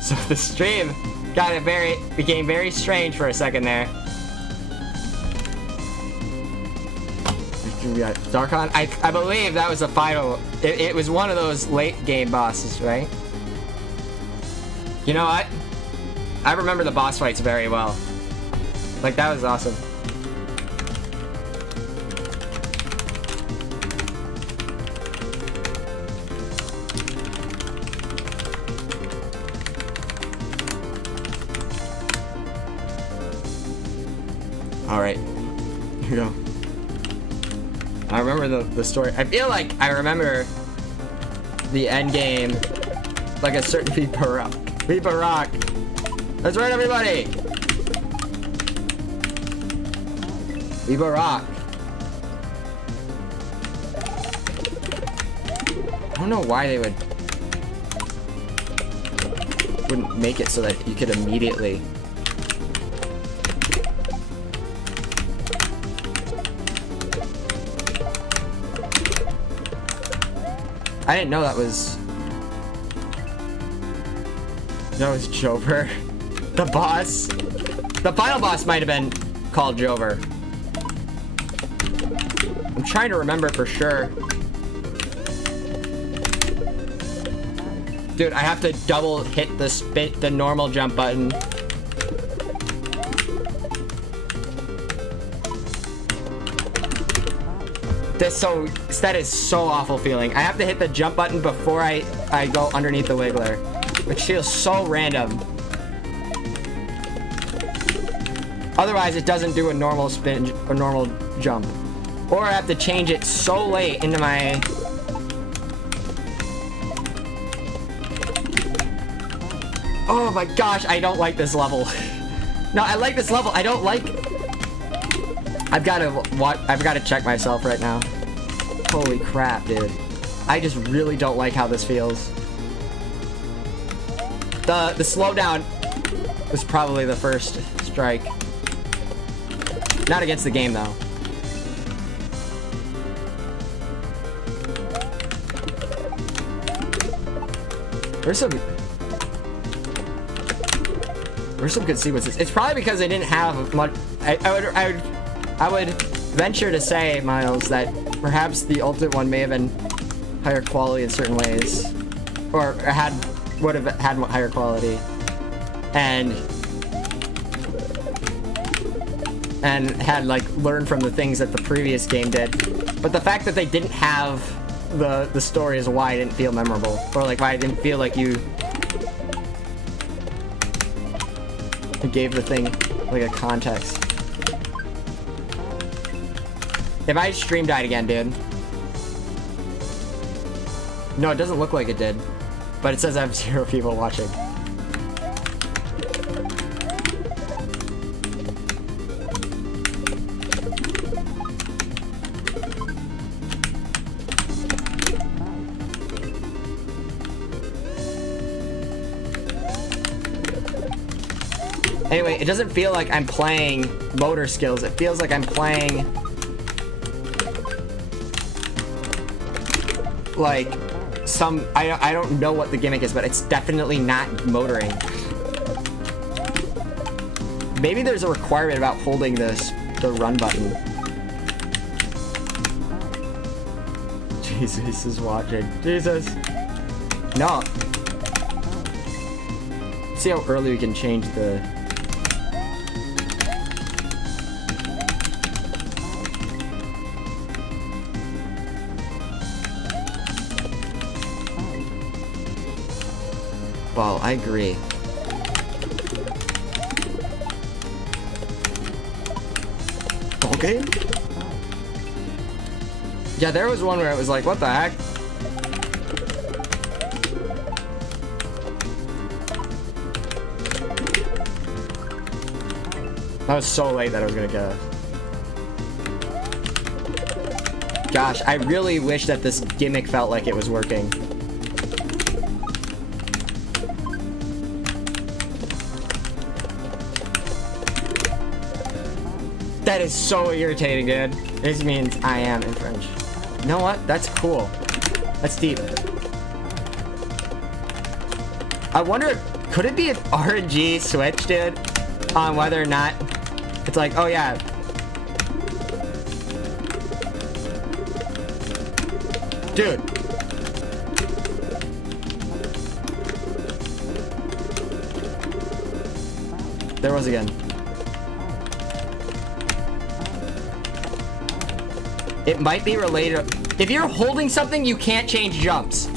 So the stream became very strange for a second there. We got Darkon. I believe that was the final. It was one of those late game bosses, right? You know what? I remember the boss fights very well. Like, that was awesome. Alright. Here we go. I remember the story. I feel like I remember the end game like a certain Viva Rock. Viva Rock! That's right, everybody! Viva Rock. I don't know why they wouldn't make it so that you could immediately... I didn't know that was Jover. The boss. The final boss might have been called Jover. I'm trying to remember for sure. Dude, I have to double hit the normal jump button. That is so awful feeling. I have to hit the jump button before I go underneath the wiggler, which feels so random. Otherwise, it doesn't do a normal spin or normal jump. Or I have to change it so late into my... Oh my gosh, I don't like this level. No, I like this level. I don't like... I've got to check myself right now. Holy crap, dude. I just really don't like how this feels. The slowdown was probably the first strike. Not against the game, though. There's some good sequences. It's probably because they didn't have much... I would venture to say, Miles, that perhaps the Ultimate one may have been higher quality in certain ways, or would have had higher quality, and had like learned from the things that the previous game did. But the fact that they didn't have the story is why it didn't feel memorable, or like why I didn't feel like you gave the thing like a context. If I stream died again, dude. No, it doesn't look like it did. But it says I have 0 people watching. Anyway, it doesn't feel like I'm playing motor skills. It feels like I'm playing... like some... I don't know what the gimmick is, but it's definitely not motoring. Maybe there's a requirement about holding the run button. Jesus is watching. Jesus. No. See how early we can change the... Well, I agree. Okay. Yeah, there was one where it was like, what the heck? That was so late that I was gonna get it. Gosh, I really wish that this gimmick felt like it was working. That is so irritating, dude. This means I am in French. You know what? That's cool. That's deep. I wonder, could it be an RNG switch, dude? On whether or not it's like, oh yeah. Dude. There was again. It might be related. If you're holding something, you can't change jumps.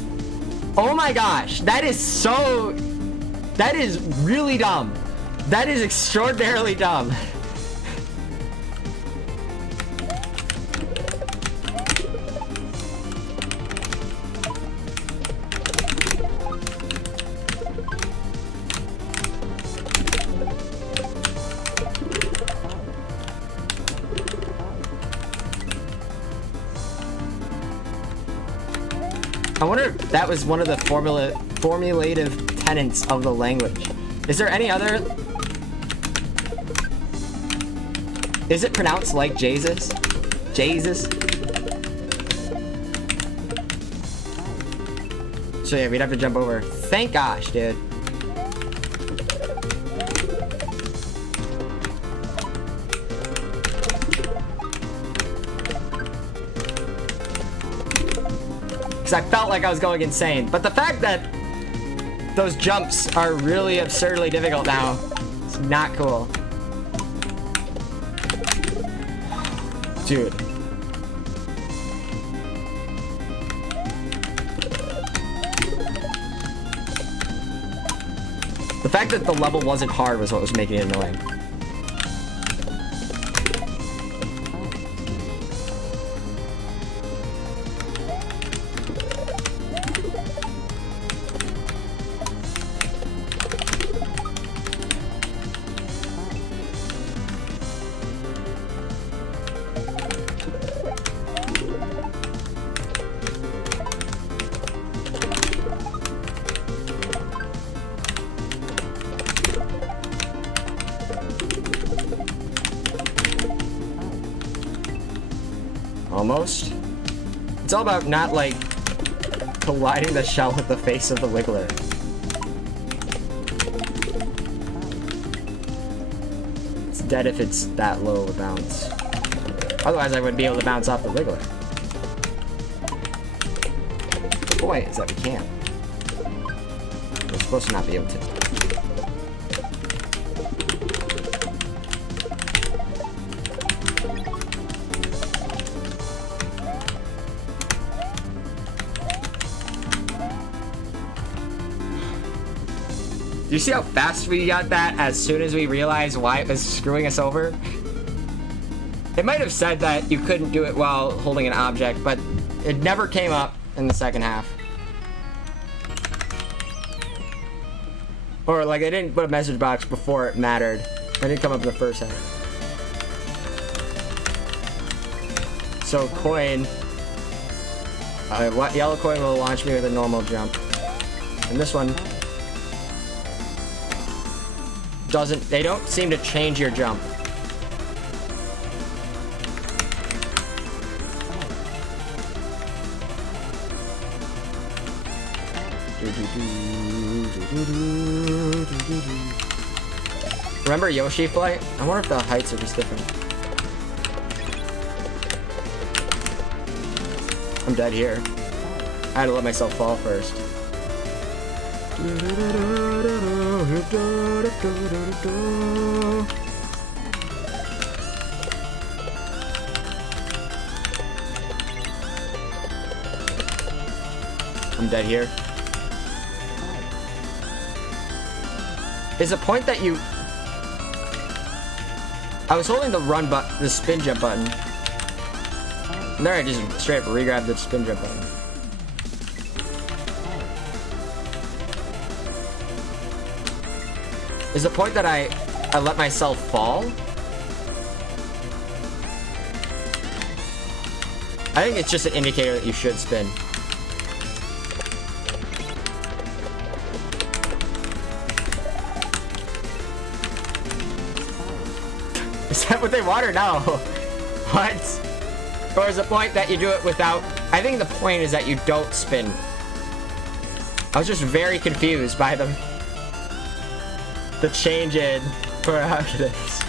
Oh my gosh, that is so... That is really dumb. That is extraordinarily dumb. I wonder if that was one of the formulative tenets of the language. Is there any other? Is it pronounced like Jesus? Jesus? So yeah, we'd have to jump over. Thank gosh, dude. I felt like I was going insane, but the fact that those jumps are really absurdly difficult now is not cool. Dude. The fact that the level wasn't hard was what was making it annoying. Almost. It's all about not, like, colliding the shell with the face of the wiggler. It's dead if it's that low of a bounce. Otherwise, I wouldn't be able to bounce off the wiggler. The point is that we can't. We're supposed to not be able to. Do you see how fast we got that as soon as we realized why it was screwing us over? It might have said that you couldn't do it while holding an object, but it never came up in the second half. Or like, I didn't put a message box before it mattered. It didn't come up in the first half. So coin, what yellow coin will launch me with a normal jump. And this one doesn't, they don't seem to change your jump. Remember Yoshi Flight? I wonder if the heights are just different. I'm dead here. I had to let myself fall first. I'm dead here. Is the point that you... I was holding the run button, the spin jump button. And there I just straight up re-grabbed the spin jump button. Is the point that I let myself fall? I think it's just an indicator that you should spin. Is that what they want or no? What? Or is the point that you do it without... I think the point is that you don't spin. I was just very confused by them. the change in for how it is.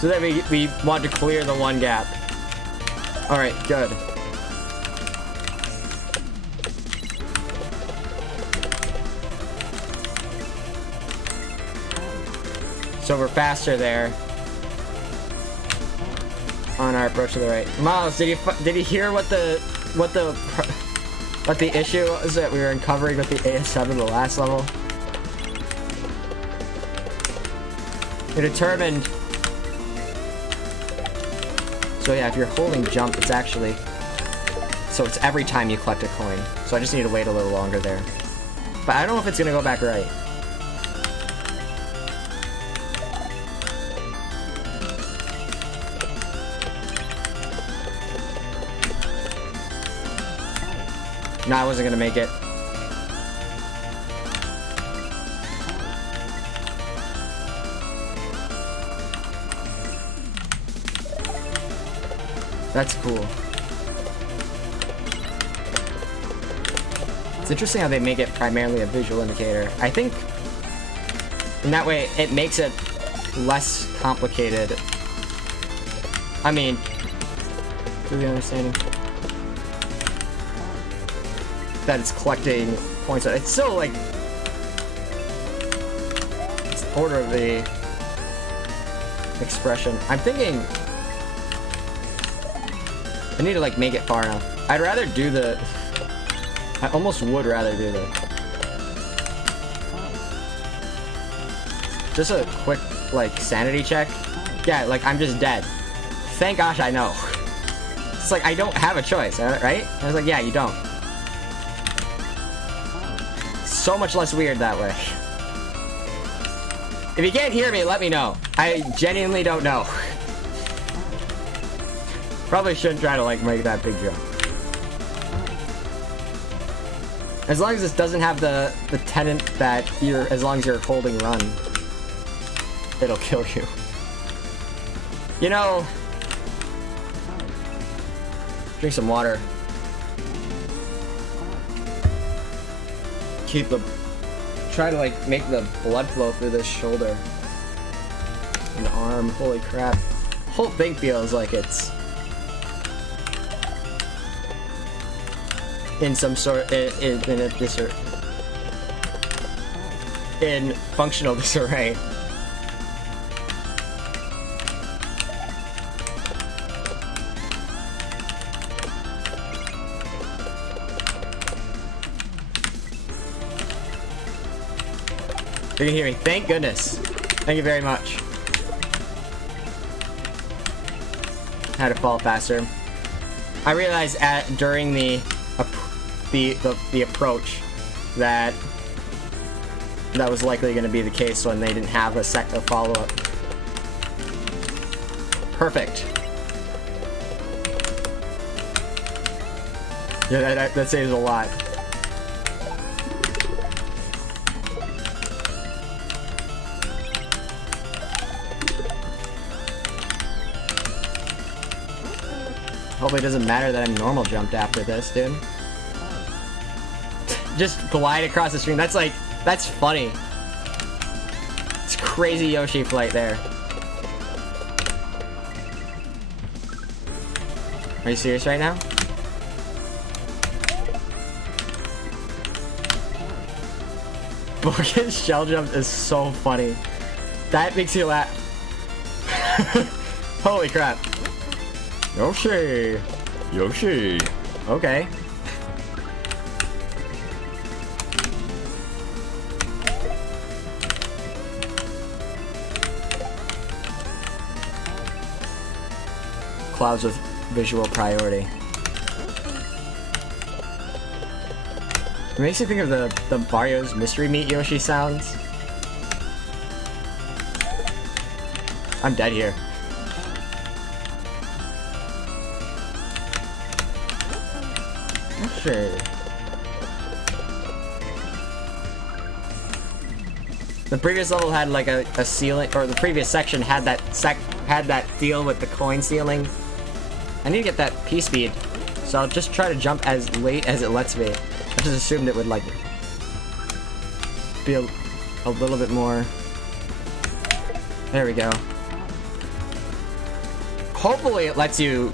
So that we want to clear the one gap. Alright, good. So we're faster there on our approach to the right. Miles, did you hear what the issue was that we were uncovering with the AS7 in the last level? It determined. So yeah, if you're holding jump, it's actually so it's every time you collect a coin. So I just need to wait a little longer there. But I don't know if it's gonna go back right. No, I wasn't gonna make it. That's cool. It's interesting how they make it primarily a visual indicator. I think in that way it makes it less complicated. I mean, through the understanding that it's collecting points. It's still like it's the order of the expression. I'm thinking I need to like make it far enough. I'd rather do the I almost would rather do the just a quick like sanity check. Yeah, like I'm just dead. Thank gosh I know. It's like I don't have a choice, right? And I was like, yeah, you don't. So much less weird that way. If you can't hear me, let me know. I genuinely don't know. Probably shouldn't try to like make that big jump. As long as this doesn't have the tenant that as long as you're holding run, it'll kill you. You know, drink some water. Try to like make the blood flow through this shoulder and arm. Holy crap. The whole thing feels like it's in some sort in functional disarray. You can hear me. Thank goodness. Thank you very much. Had to fall faster. I realized during the approach that was likely going to be the case when they didn't have a follow-up. Perfect. Yeah, that saves a lot. Hopefully it doesn't matter that I'm normal jumped after this, dude. Just glide across the screen. That's funny. It's crazy Yoshi flight there. Are you serious right now? Book's shell jump is so funny. That makes you laugh. Holy crap. Yoshi! Yoshi! Okay. Clouds with visual priority. It makes you think of the Mario's Mystery Meat Yoshi sounds. I'm dead here. Sure. The previous level had like a ceiling, or the previous section had that deal with the coin ceiling. I need to get that P speed, so I'll just try to jump as late as it lets me. I just assumed it would, like, be a little bit more. There we go. Hopefully it lets you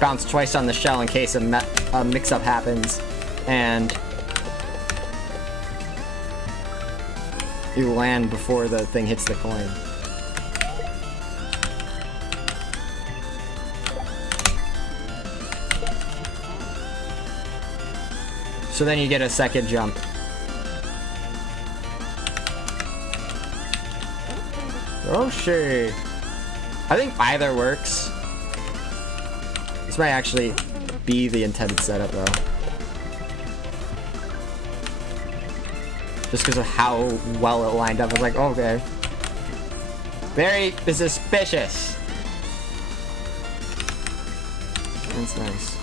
bounce twice on the shell in case a mix-up happens, and you land before the thing hits the coin. So then you get a second jump. Oh shit. I think either works. This might actually be the intended setup though. Just because of how well it lined up. I was like, oh, okay. Very suspicious. That's nice.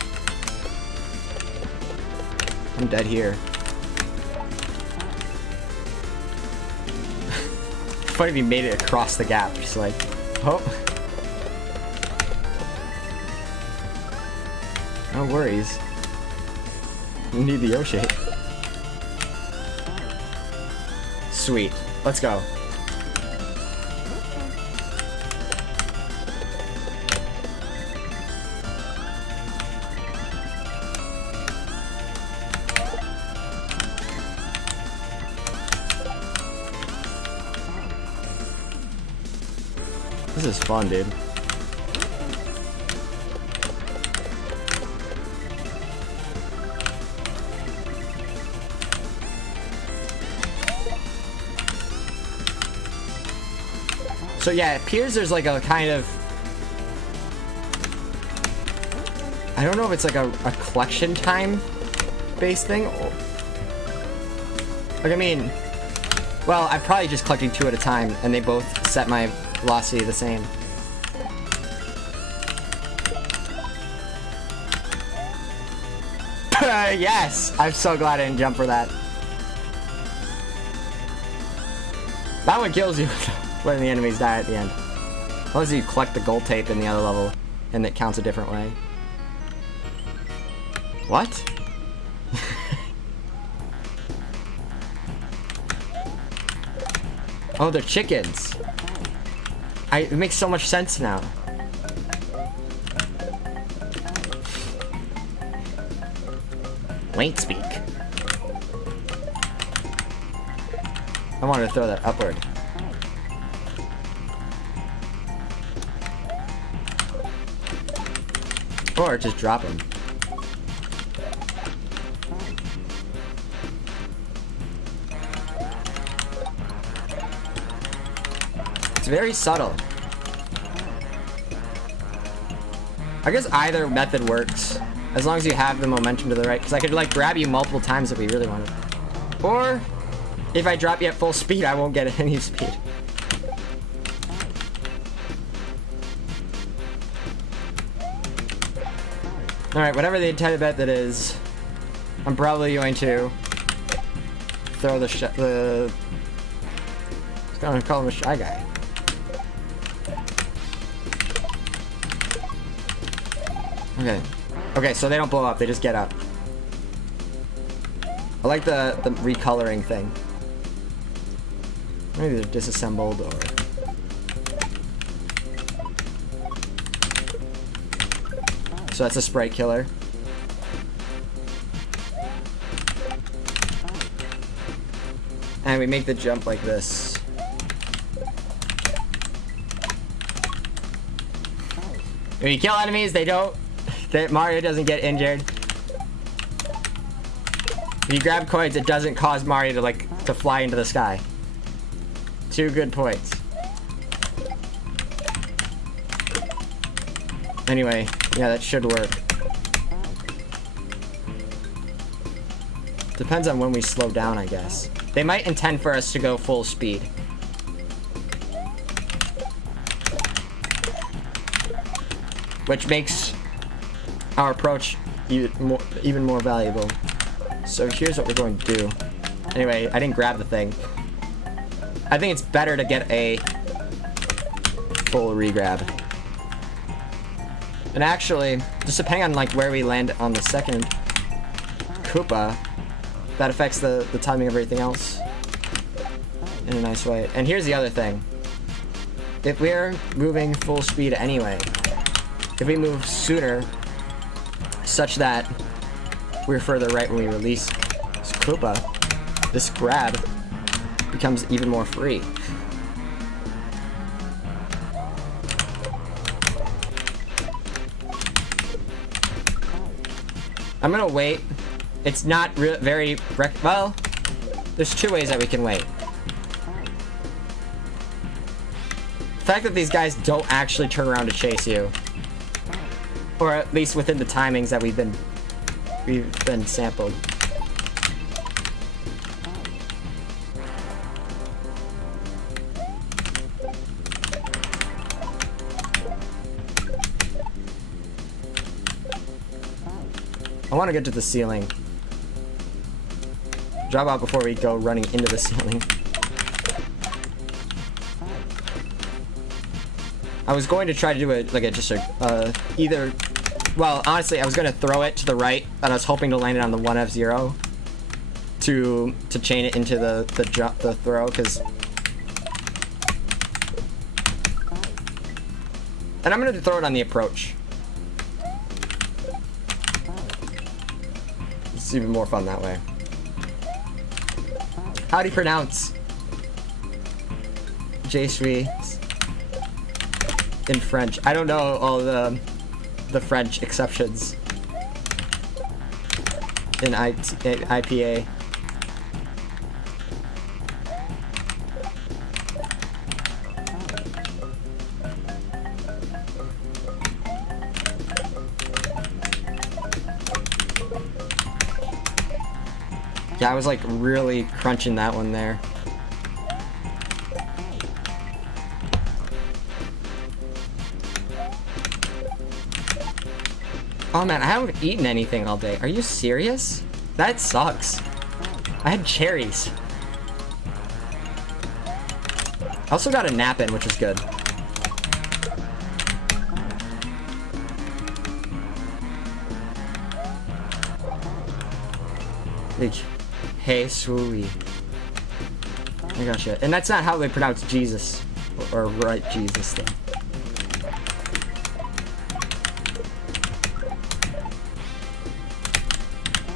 I'm dead here. Funny if you made it across the gap, just like, oh. No worries. You need the O-shape. Sweet. Let's go. This is fun, dude. So yeah, it appears there's like a kind of... I don't know if it's like a collection time based thing. Like, I mean... Well, I'm probably just collecting 2 at a time, and they both set my velocity the same. Yes! I'm so glad I didn't jump for that. That one kills you when the enemies die at the end. Unless you collect the gold tape in the other level, and it counts a different way. What? Oh, they're chickens. It makes so much sense now. Wait, speak. I wanted to throw that upward. Or just drop him. It's very subtle. I guess either method works, as long as you have the momentum to the right, because I could like grab you multiple times if we really wanted. Or, if I drop you at full speed, I won't get any speed. Alright, whatever the intended method is, I'm probably going to throw the I was gonna call him a Shy Guy. Okay. Okay, so they don't blow up, they just get up. I like the recoloring thing. Maybe they're disassembled or... So that's a sprite killer. And we make the jump like this. When you kill enemies, Mario doesn't get injured. If you grab coins, it doesn't cause Mario to fly into the sky. 2 good points. Anyway, yeah, that should work. Depends on when we slow down, I guess. They might intend for us to go full speed. Which makes our approach even more valuable. So here's what we're going to do. Anyway, I didn't grab the thing. I think it's better to get a full re-grab. And actually, just depending on like where we land on the second Koopa, that affects the timing of everything else in a nice way. And here's the other thing. If we're moving full speed anyway, if we move sooner, such that we're further right when we release this Koopa, this grab becomes even more free. I'm gonna wait. It's not very well, there's two ways that we can wait. The fact that these guys don't actually turn around to chase you, or at least within the timings that we've been sampled. I want to get to the ceiling. Drop out before we go running into the ceiling. I was going to try to do it like either. Well, honestly, I was going to throw it to the right, but I was hoping to land it on the 1F0 to chain it into the throw, because. And I'm going to throw it on the approach. It's even more fun that way. How do you pronounce Je suis in French? I don't know all the French exceptions in IPA. Yeah, I was like really crunching that one there. Oh man, I haven't eaten anything all day. Are you serious? That sucks. I had cherries. I also got a nap in, which is good. Like, hey, sweetie. I gotcha. And that's not how they pronounce Jesus. Or write Jesus though.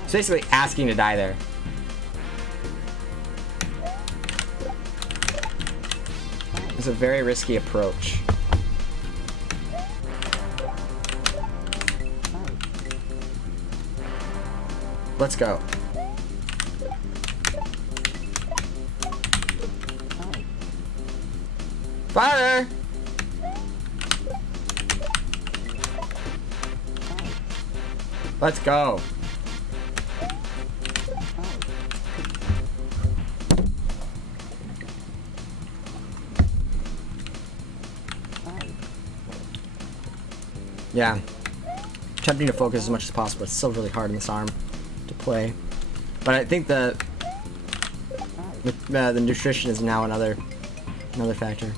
It's basically asking to die there. It's a very risky approach. Let's go. Fire! Let's go. Yeah. Attempting to focus as much as possible. It's still really hard in this arm to play. But I think the nutrition is now another factor.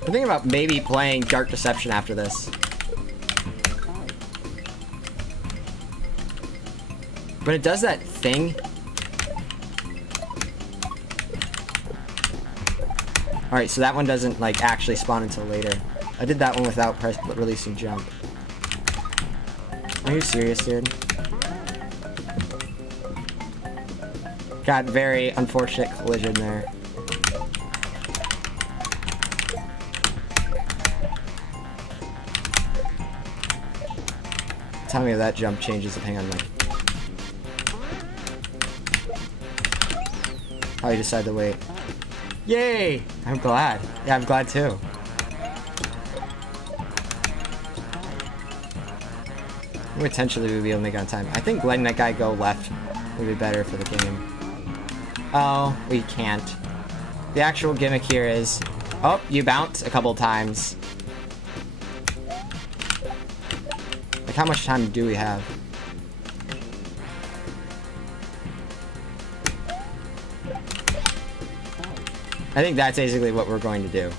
I'm thinking about maybe playing Dark Deception after this. But it does that thing. Alright, so that one doesn't like actually spawn until later. I did that one without releasing jump. Are you serious, dude? Got very unfortunate collision there. Tell me if that jump changes depending on like how you decide to wait. Yay! I'm glad. Yeah, I'm glad too. Potentially we'll be able to make it on time. I think letting that guy go left would be better for the game. Oh, we can't. The actual gimmick here is... Oh, you bounce a couple times. Like, how much time do we have? I think that's basically what we're going to do.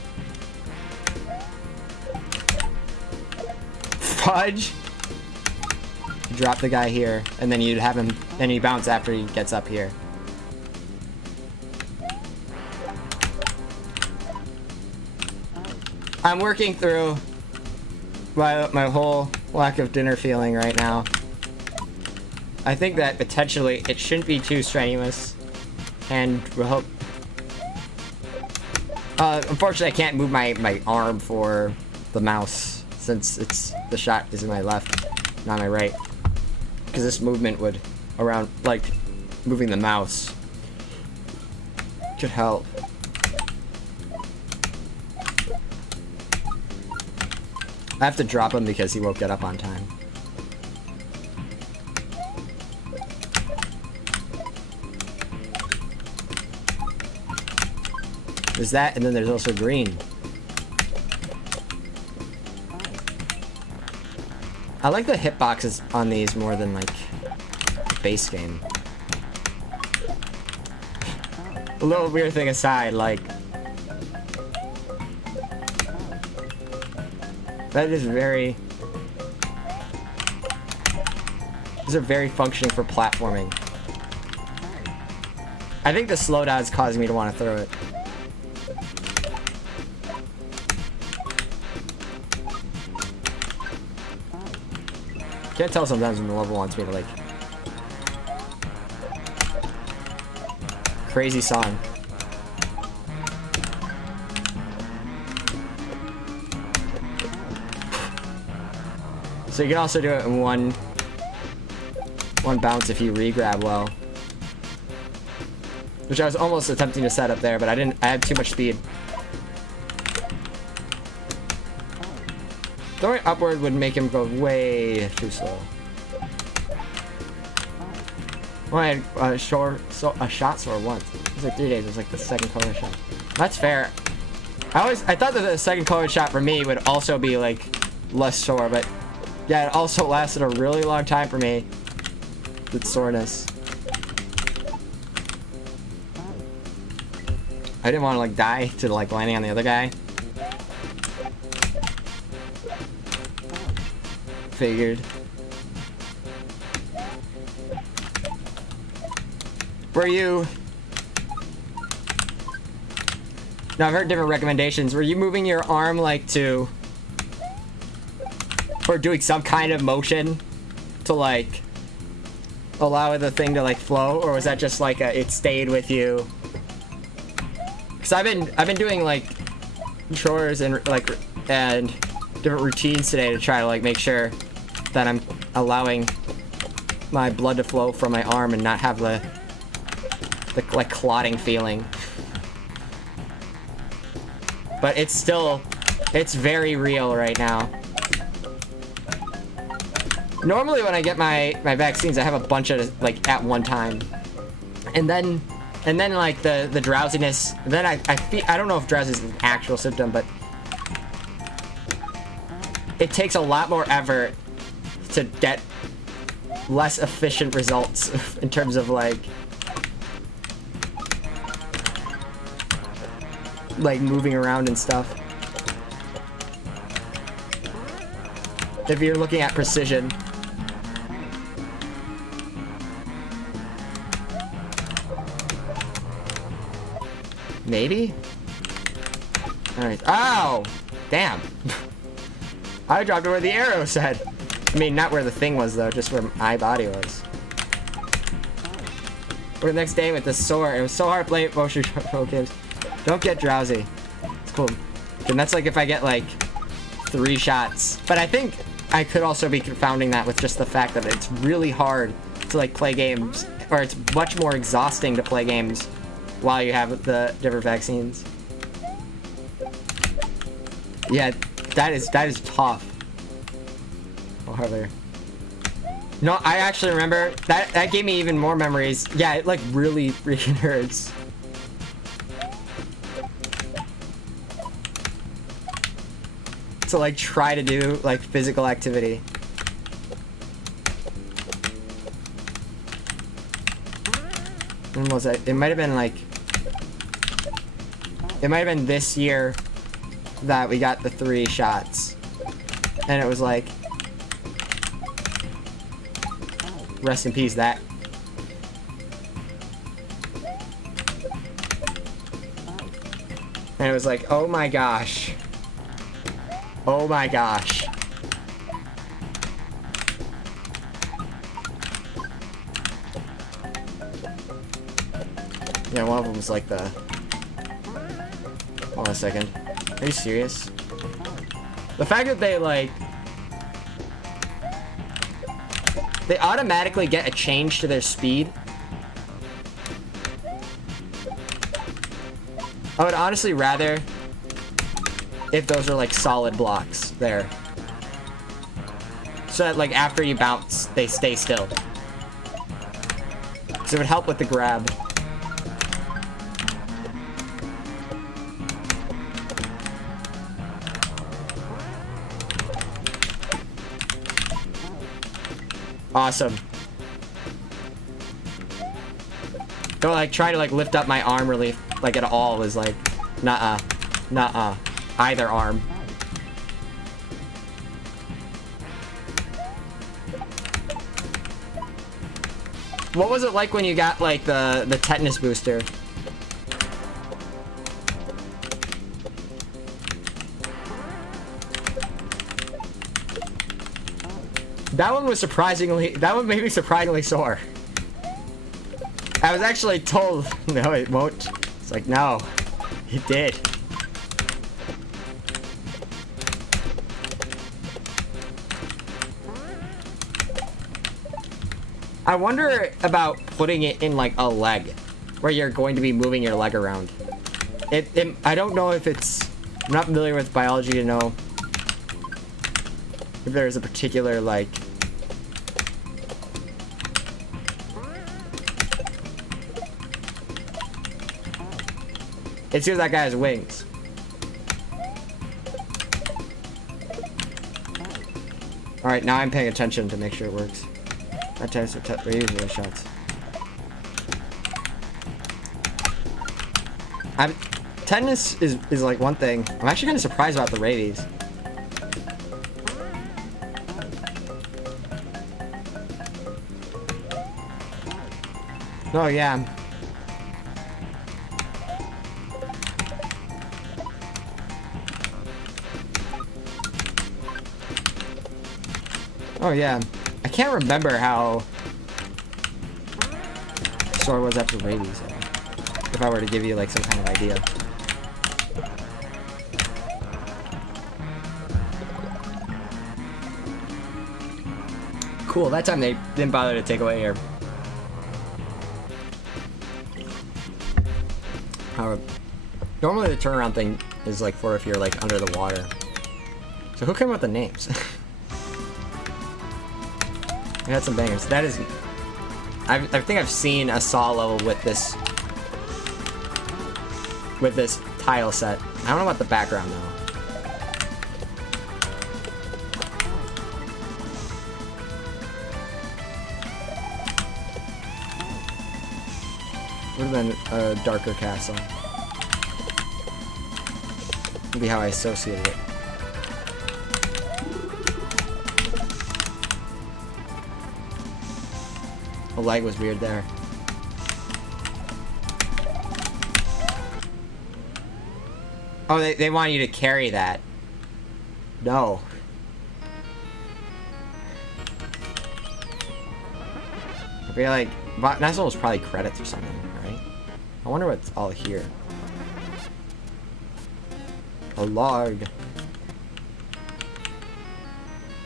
dodge, drop the guy here, and then you'd have him, then you bounce after he gets up here. I'm working through my whole lack of dinner feeling right now. I think that potentially it shouldn't be too strenuous, and we'll hope. Unfortunately, I can't move my arm for the mouse since the shot is in my left, not my right. Because this movement would around like moving the mouse could help. I have to drop him because he won't get up on time. There's that, and then there's also green. I like the hitboxes on these more than like base game. A little weird thing aside, like that is very. These are very functioning for platforming. I think the slowdown is causing me to want to throw it. Can't tell sometimes when the level wants me to like. Crazy song. So you can also do it in one bounce if you re-grab well. Which I was almost attempting to set up there, but I didn't. I had too much speed. Throwing upward would make him go way too slow. Well, I had a shot sore once. It was like 3 days. It was like the second color shot. That's fair. I thought that the second color shot for me would also be like less sore, but yeah, it also lasted a really long time for me with soreness. I didn't want to like die to like landing on the other guy. Figured. Were you... Now I've heard different recommendations. Were you moving your arm like to... or doing some kind of motion to like allow the thing to like flow, or was that just like it stayed with you? Because I've been doing like chores and like and different routines today to try to like make sure that I'm allowing my blood to flow from my arm and not have the like clotting feeling. But it's very real right now. Normally when I get my vaccines, I have a bunch of like at one time, and then like the drowsiness. Then I don't know if drowsiness is an actual symptom, but it takes a lot more effort to get less efficient results in terms of like moving around and stuff. If you're looking at precision. Maybe? Alright. Ow! Damn. I dropped it where the arrow said. I mean, not where the thing was, though, just where my body was. Or the next day with the sore. It was so hard to play motion control games. Don't get drowsy. It's cool. And that's like if I get, like, 3 shots. But I think I could also be confounding that with just the fact that it's really hard to, like, play games. Or it's much more exhausting to play games while you have the different vaccines. Yeah, that is tough. Oh, Harley. No, I actually remember that gave me even more memories. Yeah, it like really freaking hurts. To like try to do like physical activity. When was it? It might have been like... It might have been this year that we got the 3 shots. And it was like... rest in peace that. And it was like, oh my gosh. Oh my gosh. Yeah, one of them was like the... Hold on a second. Are you serious? The fact that they, like... They automatically get a change to their speed. I would honestly rather if those are like solid blocks there. So that like after you bounce, they stay still. Because it would help with the grab. Awesome. Don't like try to like lift up my arm really like at all was like nuh-uh. Either arm. What was it like when you got like the tetanus booster? That one was surprisingly, that one made me surprisingly sore. I was actually told, no, it won't. It's like, no, it did. I wonder about putting it in like a leg, where you're going to be moving your leg around. I don't know if it's, I'm not familiar with biology to know if there's a particular like, it seems that guy has wings. Alright, now I'm paying attention to make sure it works. That tends to usually shots. Tetanus is like one thing. I'm actually kind of surprised about the rabies. Oh yeah. Oh yeah. I can't remember how sore was after rabies. If I were to give you like some kind of idea. Cool, that time they didn't bother to take away air. Normally the turnaround thing is like for if you're like under the water. So who came up with the names? I had some bangers. That is... I think I've seen a saw level with this tile set. I don't know about the background though. Would have been a darker castle. Would be how I associated it. The light was weird there. Oh, they want you to carry that. No. I feel like that's almost probably credits or something, right? I wonder what's all here. A log.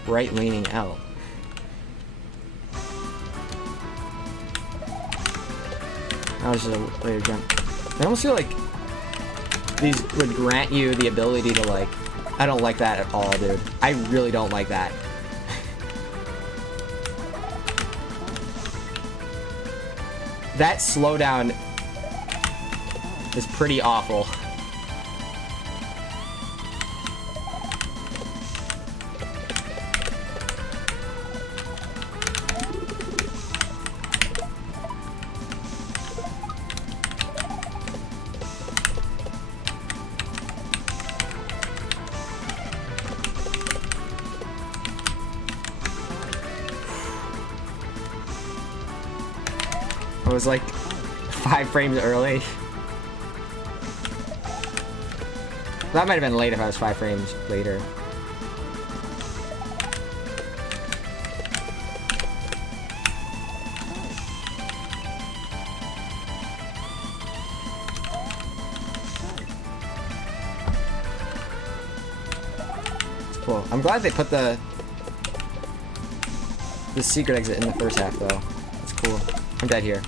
Right leaning L. That was just a later jump. I almost feel like these would grant you the ability to like... I don't like that at all, dude. I really don't like that. That slowdown is pretty awful. was like 5 frames early. That might have been late if I was 5 frames later. Cool. I'm glad they put the secret exit in the first half, though. That's cool. I'm dead here.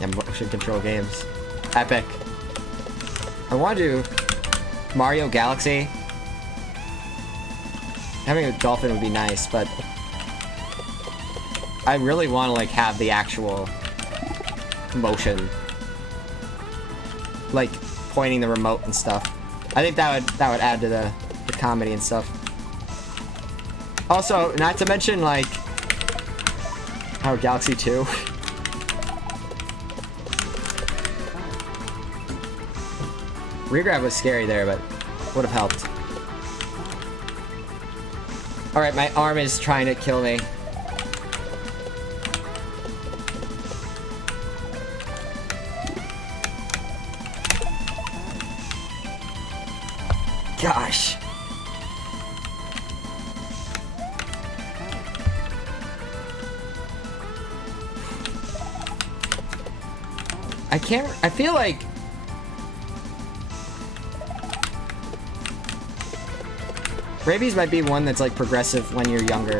Yeah, motion control games. Epic. I want to do Mario Galaxy. Having a dolphin would be nice, but I really want to like have the actual motion, like pointing the remote and stuff. I think that would add to the comedy and stuff. Also, not to mention like Galaxy 2. Regrab was scary there, but would have helped. Alright, my arm is trying to kill me. Gosh. I feel like Rabies might be one that's like progressive when you're younger.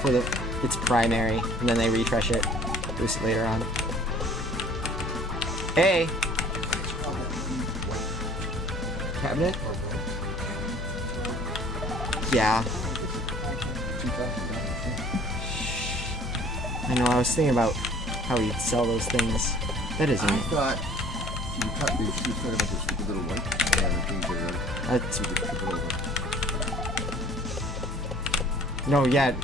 For its primary, and then they refresh it, boost it later on. Hey! Cabinet? Yeah. I know, I was thinking about how you'd sell those things. That isn't. I thought you talked about those stupid little white things that are. That's... No, yeah.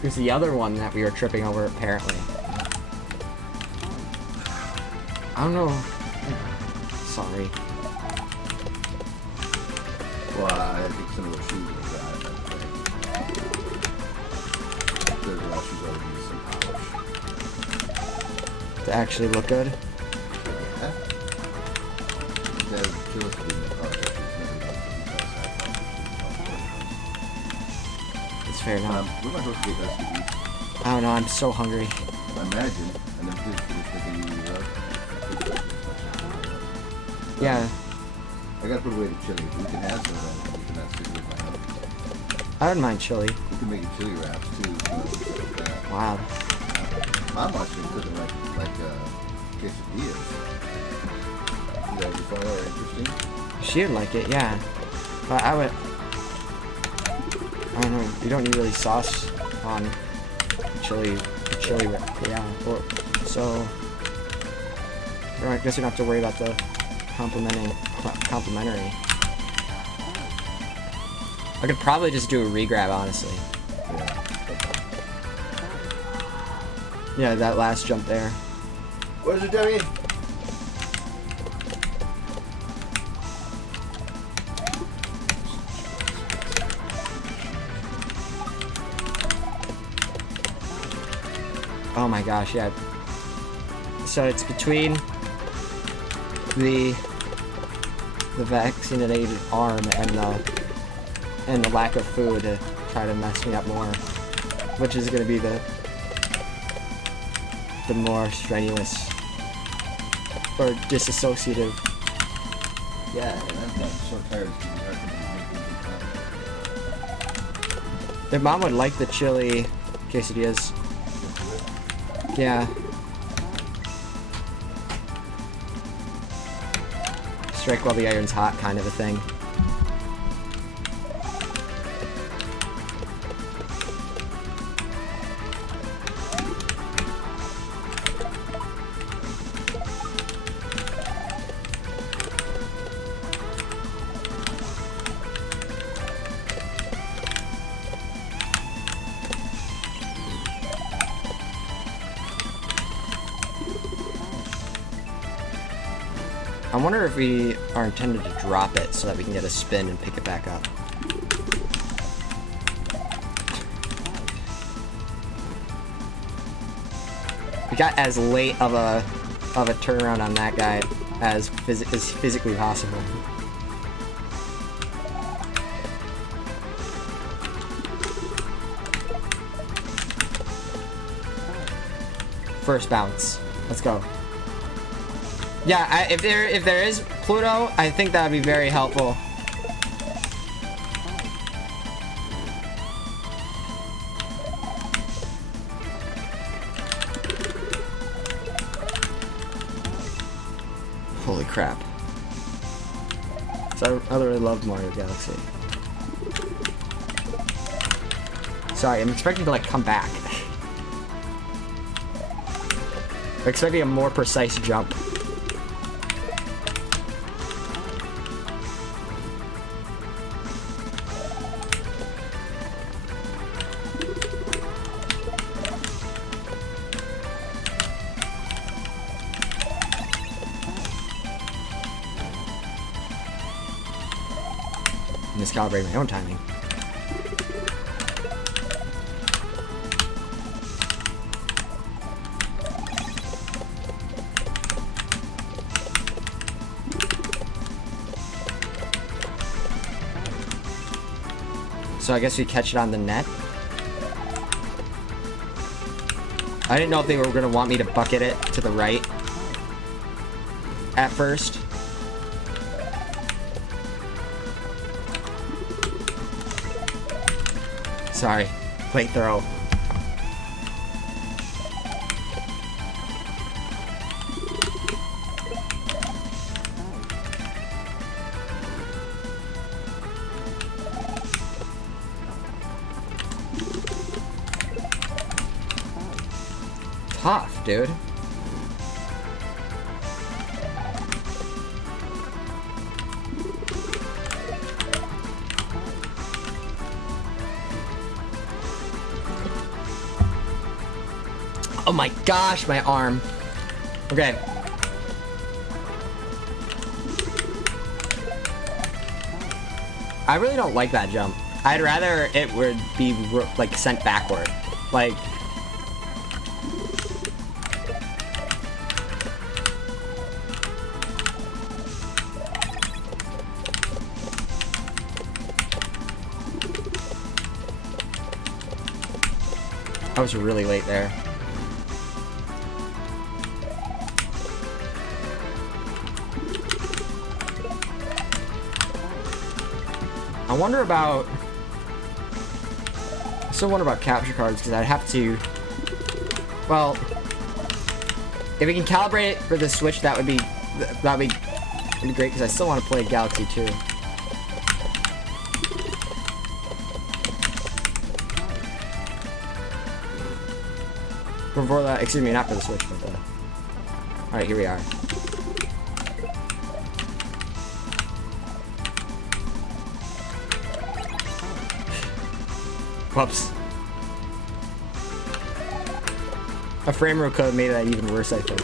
There's the other one that we were tripping over, apparently. I don't know. Sorry. Well, I think some of those shoes are bad. Those are all shoes already need some polish. To actually look good? Yeah. That kill us in the car. It's fair enough. Where am I supposed to get us to eat? I don't know, I'm so hungry. I imagine. And then finish making you Yeah. I gotta put away the chili. We can have some of that. We can have chili with my house. I don't mind chili. We can make chili wraps too. Wow. Mom watching cooking like quesadillas. See that before are interesting? She would like it, yeah. But I don't know, you don't need really sauce on chili wrap, yeah. So, I guess you don't have to worry about the complimentary. I could probably just do a regrab, honestly. Yeah, that last jump there. What is it, Debbie? Oh my gosh, yeah. So it's between the vaccinated arm and the lack of food to try to mess me up more, which is going to be the more strenuous or disassociative. Yeah, I'm so tired. Their mom would like the chili quesadillas. Yeah. Strike while the iron's hot kind of a thing. wonder if we are intended to drop it so that we can get a spin and pick it back up. We got as late of a turnaround on that guy as physically possible. First bounce. Let's go. Yeah, if there is Pluto, I think that would be very helpful. Holy crap. So I really love Mario Galaxy. Sorry, I'm expecting to like come back. I'm expecting a more precise jump. Miscalibrate my own timing. So I guess we catch it on the net. I didn't know if they were going to want me to bucket it to the right at first. Sorry, late throw. Tough, dude. Oh my gosh, my arm. Okay. I really don't like that jump. I'd rather it would be like sent backward. Like I was really late there. I wonder about... I still wonder about capture cards, because I'd have to... Well... If we can calibrate it for the Switch, that would be great, because I still want to play Galaxy 2. For that, excuse me, not for the Switch, but the... Alright, here we are. Whoops. A frame rate code made that even worse, I think.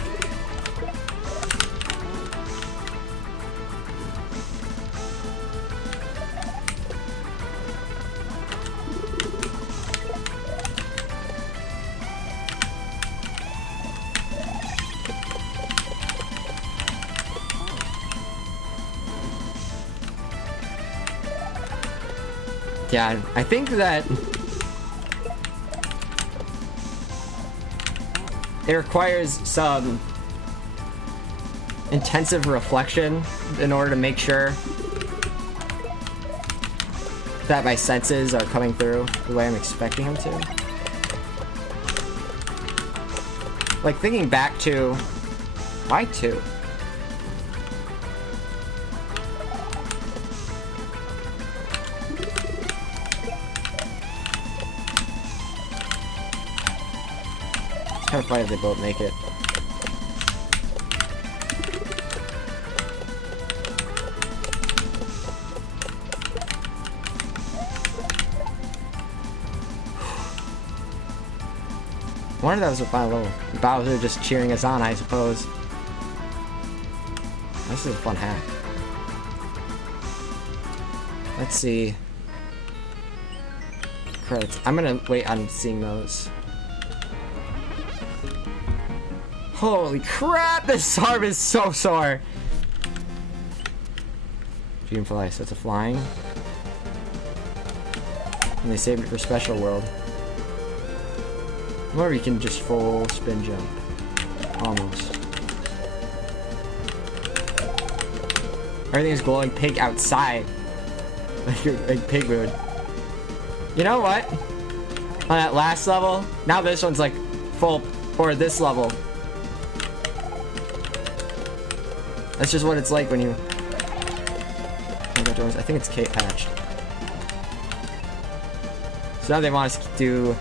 Yeah, I think that it requires some intensive reflection in order to make sure that my senses are coming through the way I'm expecting them to. Like thinking back to, why 2? Kind of funny if they both make it. I wonder if that was the final level. Bowser just cheering us on, I suppose. This is a fun hack. Let's see. Credits. I'm gonna wait on seeing those. Holy crap! This arm is so sore! Dreamfly, so it's a flying. And they saved it for Special World. Or you can just full spin jump. Almost. Everything is glowing pink outside. Like pig mood. You know what? On that last level, now this one's like full, or this level. That's just what it's like when you... I think it's Kate patched. So now they want us to do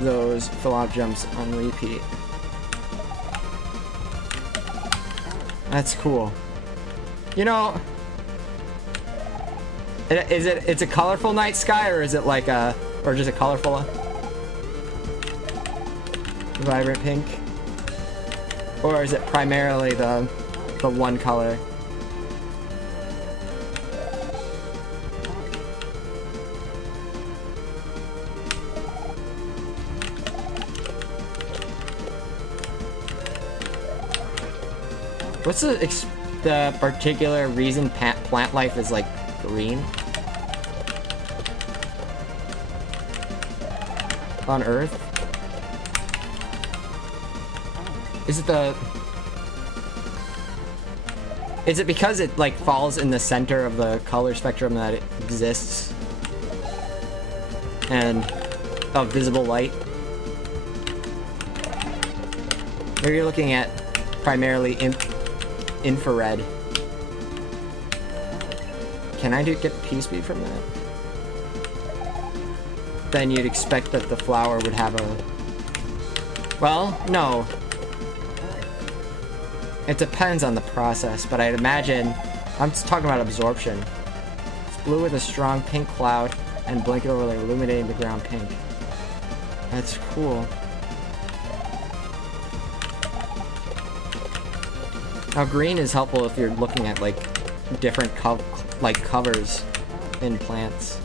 those fill-out jumps on repeat. That's cool. You know, it's a colorful night sky, or is it like a, or just a colorful, vibrant pink? Or is it primarily the one color? What's the particular reason plant life is like green on Earth? Is it because it like falls in the center of the color spectrum that it exists and of visible light? Maybe you're looking at primarily infrared. Can I get P speed from that? Then you'd expect that the flower would have a... Well, no. It depends on the process, but I'd imagine... I'm just talking about absorption. It's blue with a strong pink cloud and blanket overlay illuminating the ground pink. That's cool. Now green is helpful if you're looking at like different covers in plants.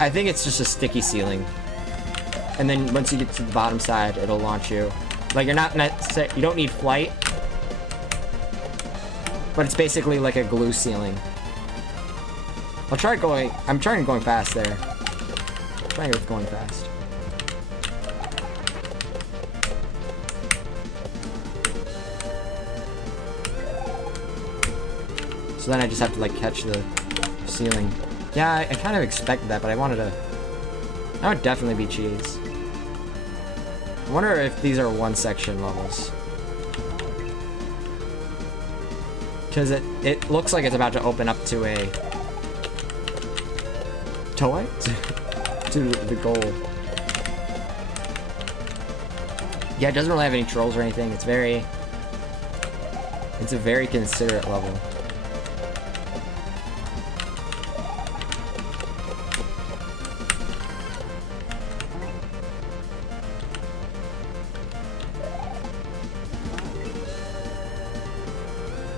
I think it's just a sticky ceiling. And then once you get to the bottom side, it'll launch you. Like you don't need flight. But it's basically like a glue ceiling. I'm trying going fast there. I'm trying with going fast. So then I just have to like catch the ceiling. Yeah, I kind of expected that, but I wanted to... That would definitely be cheese. I wonder if these are one-section levels. Because it looks like it's about to open up to a... Toy? to the goal. Yeah, it doesn't really have any trolls or anything. It's a very considerate level.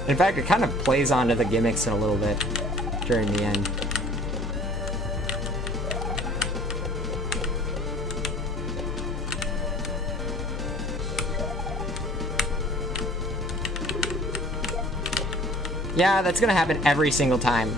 In fact, it kind of plays onto the gimmicks in a little bit during the end. Yeah, that's gonna happen every single time.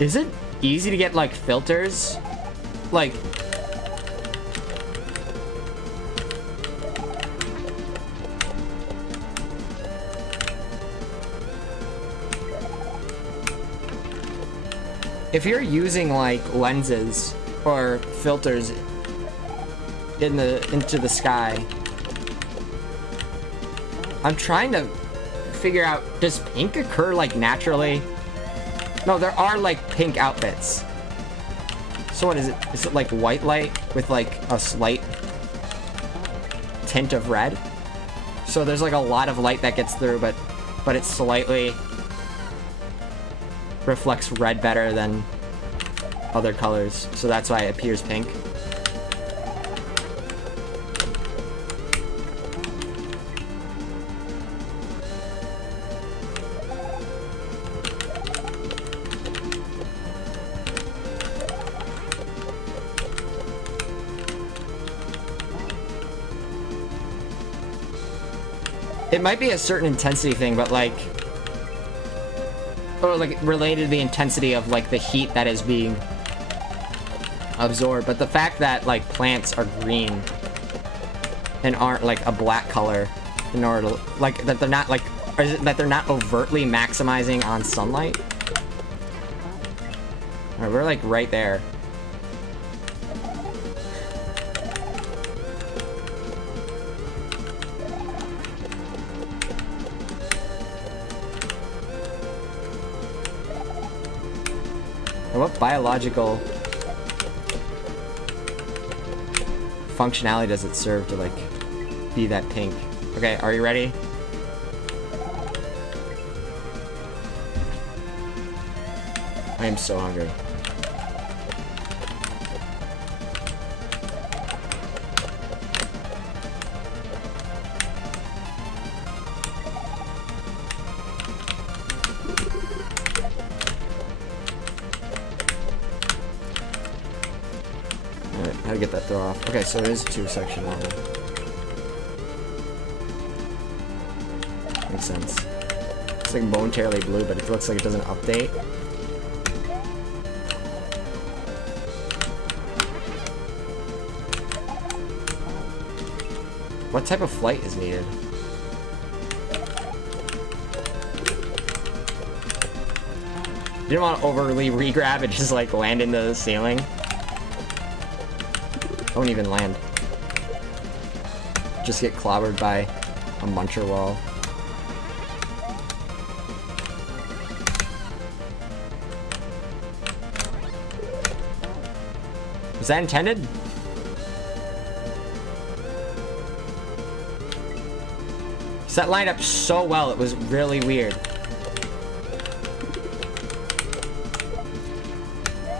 Is it easy to get, like, filters? Like... if you're using like lenses or filters into the sky, I'm trying to figure out, does pink occur like naturally? No, there are like pink outfits. So what is it? Is it like white light with like a slight tint of red? So there's like a lot of light that gets through, but it slightly reflects red better than other colors. So that's why it appears pink. It might be a certain intensity thing, but like, or like related to the intensity of like the heat that is being absorbed. But the fact that like plants are green and aren't like a black color in order to, like, that they're not like, or is it that they're not overtly maximizing on sunlight? All right, we're like right there. What biological functionality does it serve to, like, be that pink? Okay, are you ready? I am so hungry. How to get that throw off. Okay, so it is a two-section level. Makes sense. It's like momentarily blue, but it looks like it doesn't update. What type of flight is needed? You didn't want to overly re-grab and just like land into the ceiling. Don't even land. Just get clobbered by a muncher wall. Was that intended? That lined up so well, it was really weird.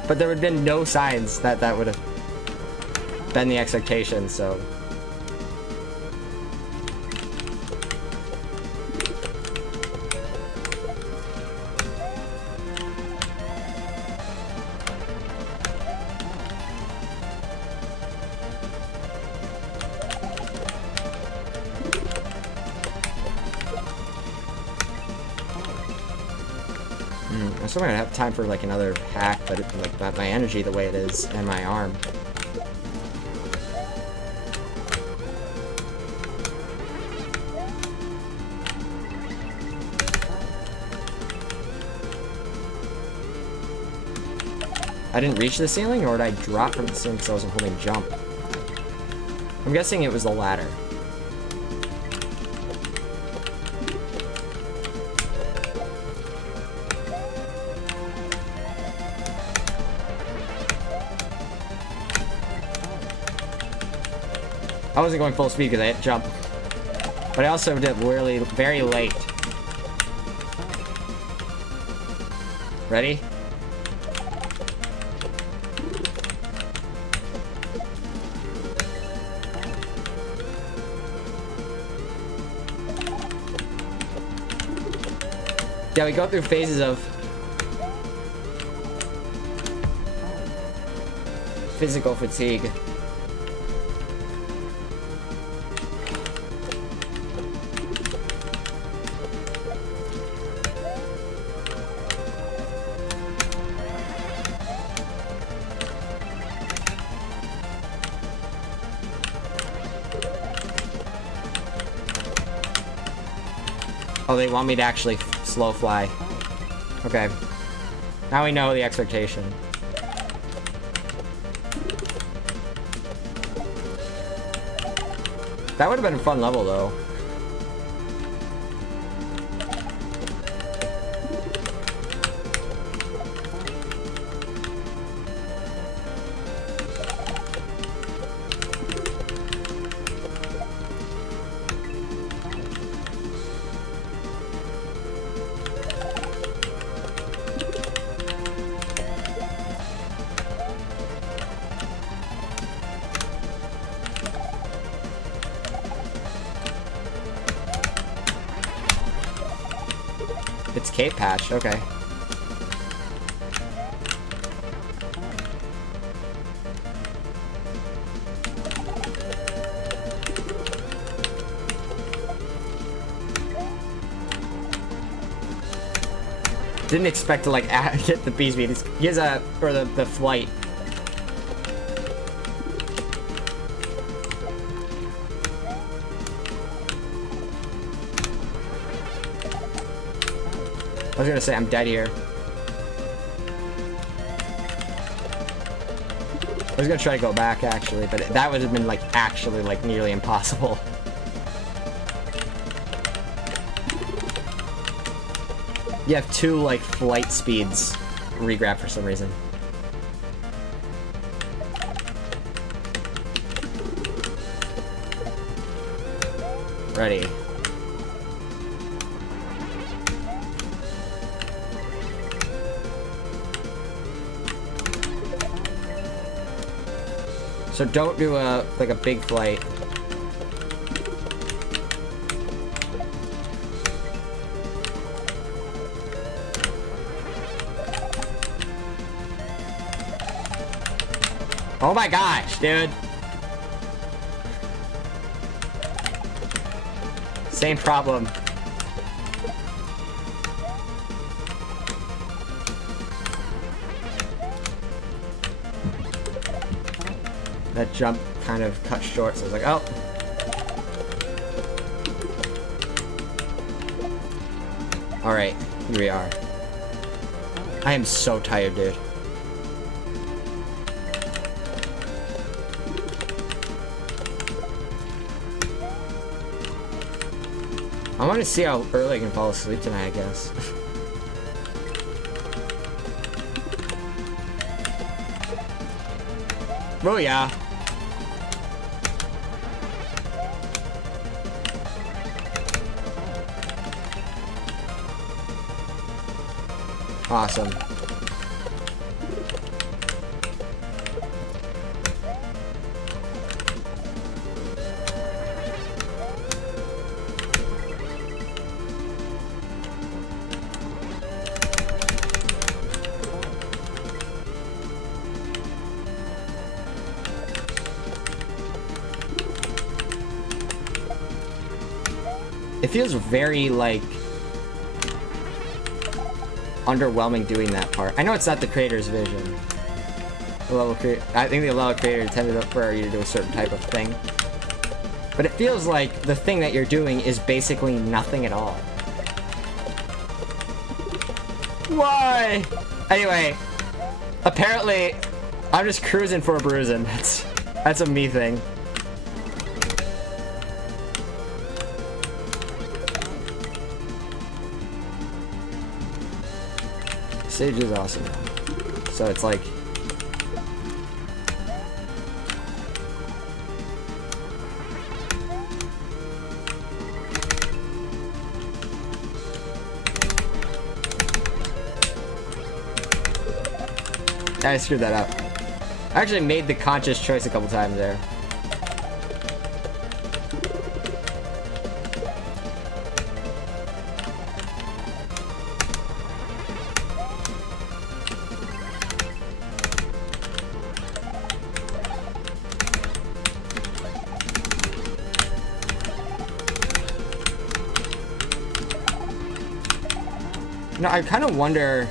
But there would have been no signs that that would have been the expectation, so. I'm still gonna have time for like another hack, but it, like that my energy the way it is and my arm. I didn't reach the ceiling, or did I drop from the ceiling because I wasn't holding jump? I'm guessing it was the latter. I wasn't going full speed because I hit jump. But I also did really very late. Ready? Yeah, we go through phases of physical fatigue. Oh, they want me to actually slow fly. Okay. Now we know the expectation. That would have been a fun level, though. It's Cape Patch, okay. Didn't expect to like get the B speed. He has a or the flight. I was gonna say I'm dead here. I was gonna try to go back actually, but that would have been like actually like nearly impossible. You have two like flight speeds regrab for some reason. Ready. So don't do a like a big flight. Oh my gosh, dude. Same problem. That jump kind of cut short, so I was like, oh. Alright, here we are. I am so tired, dude. I want to see how early I can fall asleep tonight, I guess. Oh yeah. Awesome. It feels very, like, underwhelming doing that part. I know it's not the creator's vision. I think the level creator intended for you to do a certain type of thing. But it feels like the thing that you're doing is basically nothing at all. Why? Anyway, apparently, I'm just cruising for a bruising. That's a me thing. Sage is awesome now. So it's like... I screwed that up. I actually made the conscious choice a couple times there. No, I kind of wonder...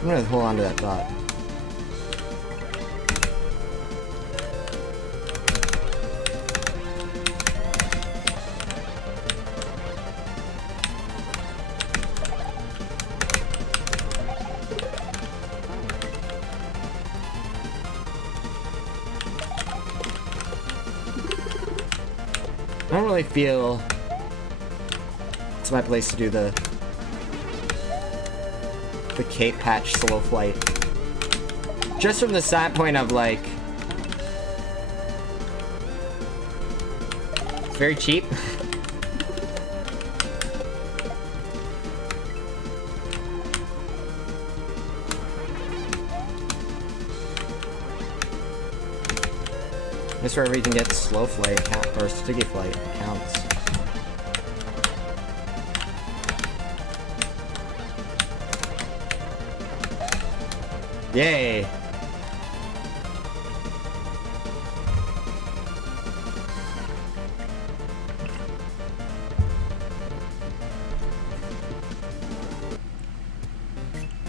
I'm gonna hold on to that thought. I don't really feel it's my place to do the cape patch slow flight. Just from the standpoint of like, it's very cheap. Just wherever you can get slow flight or sticky flight counts. Yay!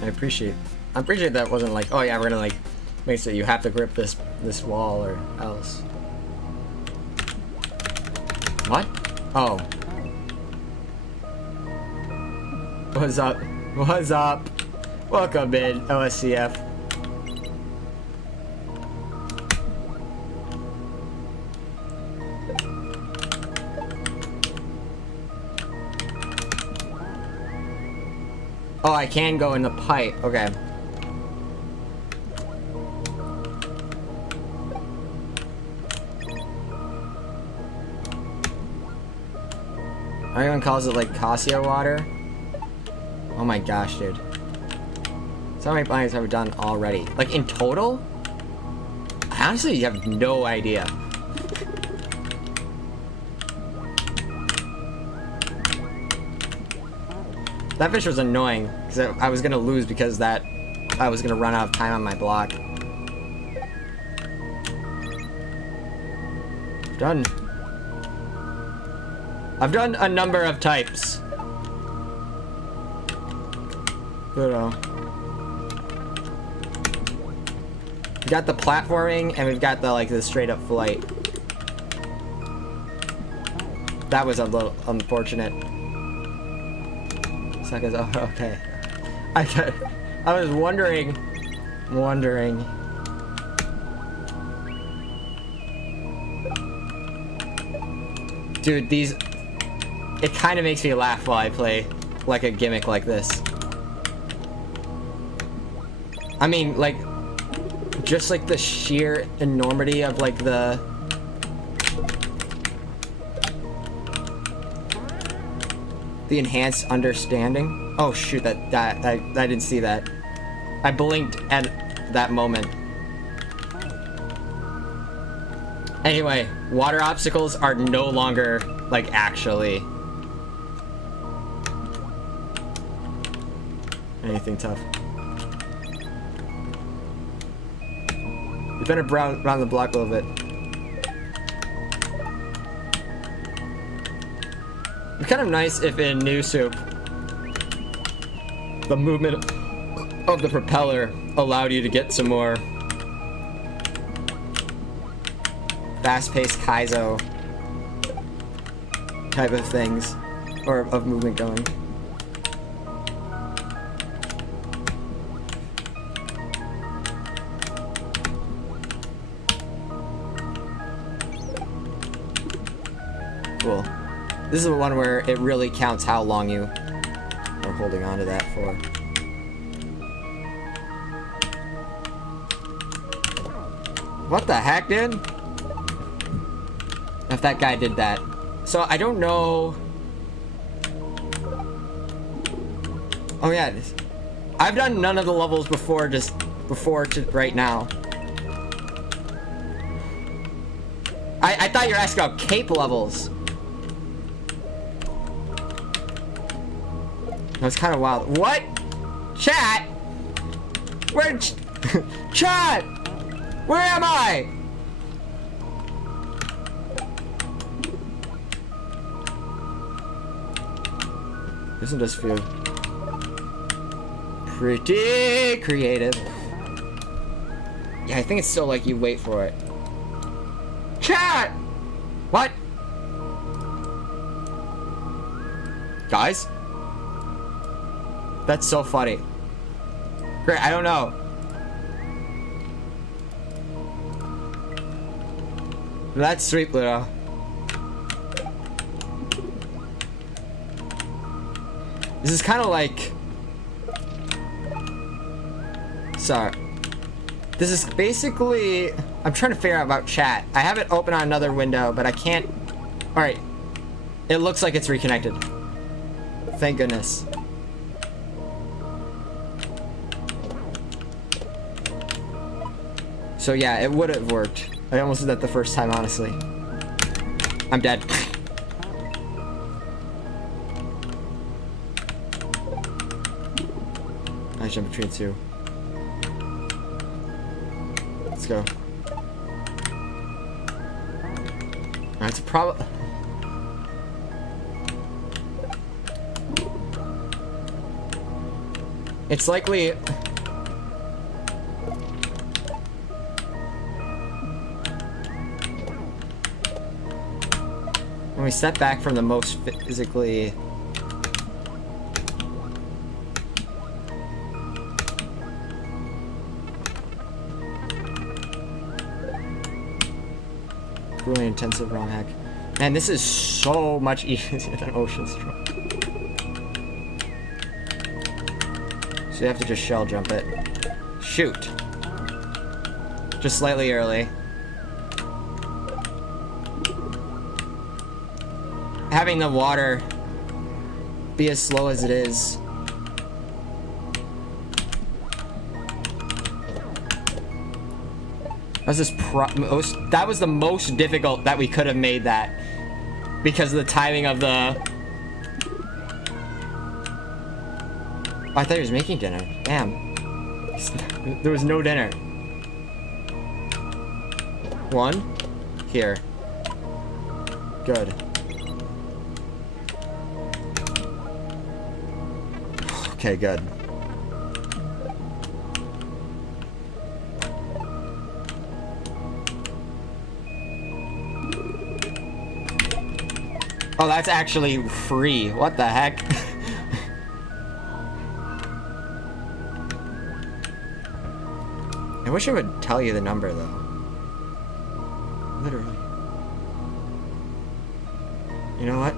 I appreciate that wasn't like, oh yeah, we're gonna like make sure you have to grip this wall or else. What? Oh. What's up? What's up? Welcome in, OSCF. Oh, I can go in the pipe. Okay. Everyone calls it like Cassia water. Oh my gosh, dude. So many planets have we done already? Like in total? I honestly have no idea. That fish was annoying because I was gonna lose because I was gonna run out of time on my block. Done. I've done a number of types. We got the platforming and we've got the straight up flight. That was a little unfortunate. Seconds. Oh, okay. I was wondering. Dude, it kind of makes me laugh while I play like a gimmick like this. I mean, like, just like the sheer enormity of like the enhanced understanding. Oh shoot, I didn't see that. I blinked at that moment. Anyway, water obstacles are no longer like actually anything tough. You better round the block a little bit. It's kind of nice if in New Soup the movement of the propeller allowed you to get some more fast-paced Kaizo type of things, or of movement going. Cool. This is the one where it really counts how long you are holding on to that for. What the heck, dude? If that guy did that. So I don't know. Oh yeah, I've done none of the levels before, just before to right now. I thought you were asking about cape levels. That's kind of wild. What? Chat? Where? Chat? Where am I? Doesn't this feel pretty creative? Yeah, I think it's still like you wait for it. Chat! What? Guys? That's so funny. Great, I don't know. That's sweet, Pluto. This is kind of like... Sorry. This is basically... I'm trying to figure out about chat. I have it open on another window, but I can't... Alright. It looks like it's reconnected. Thank goodness. So yeah, it would have worked. I almost did that the first time, honestly. I'm dead. I jump between two. Let's go. That's a problem. It's likely... When we step back from the most physically... really intensive ROM hack. Man, this is so much easier than Ocean Stroke. So you have to just shell jump it. Shoot. Just slightly early. Having the water be as slow as it is. That was the most difficult that we could have made that. Because of the timing of the... Oh, I thought he was making dinner. Damn. There was no dinner. One. Here. Good. Okay, good. Oh, that's actually free. What the heck? I wish it would tell you the number, though. Literally. You know what?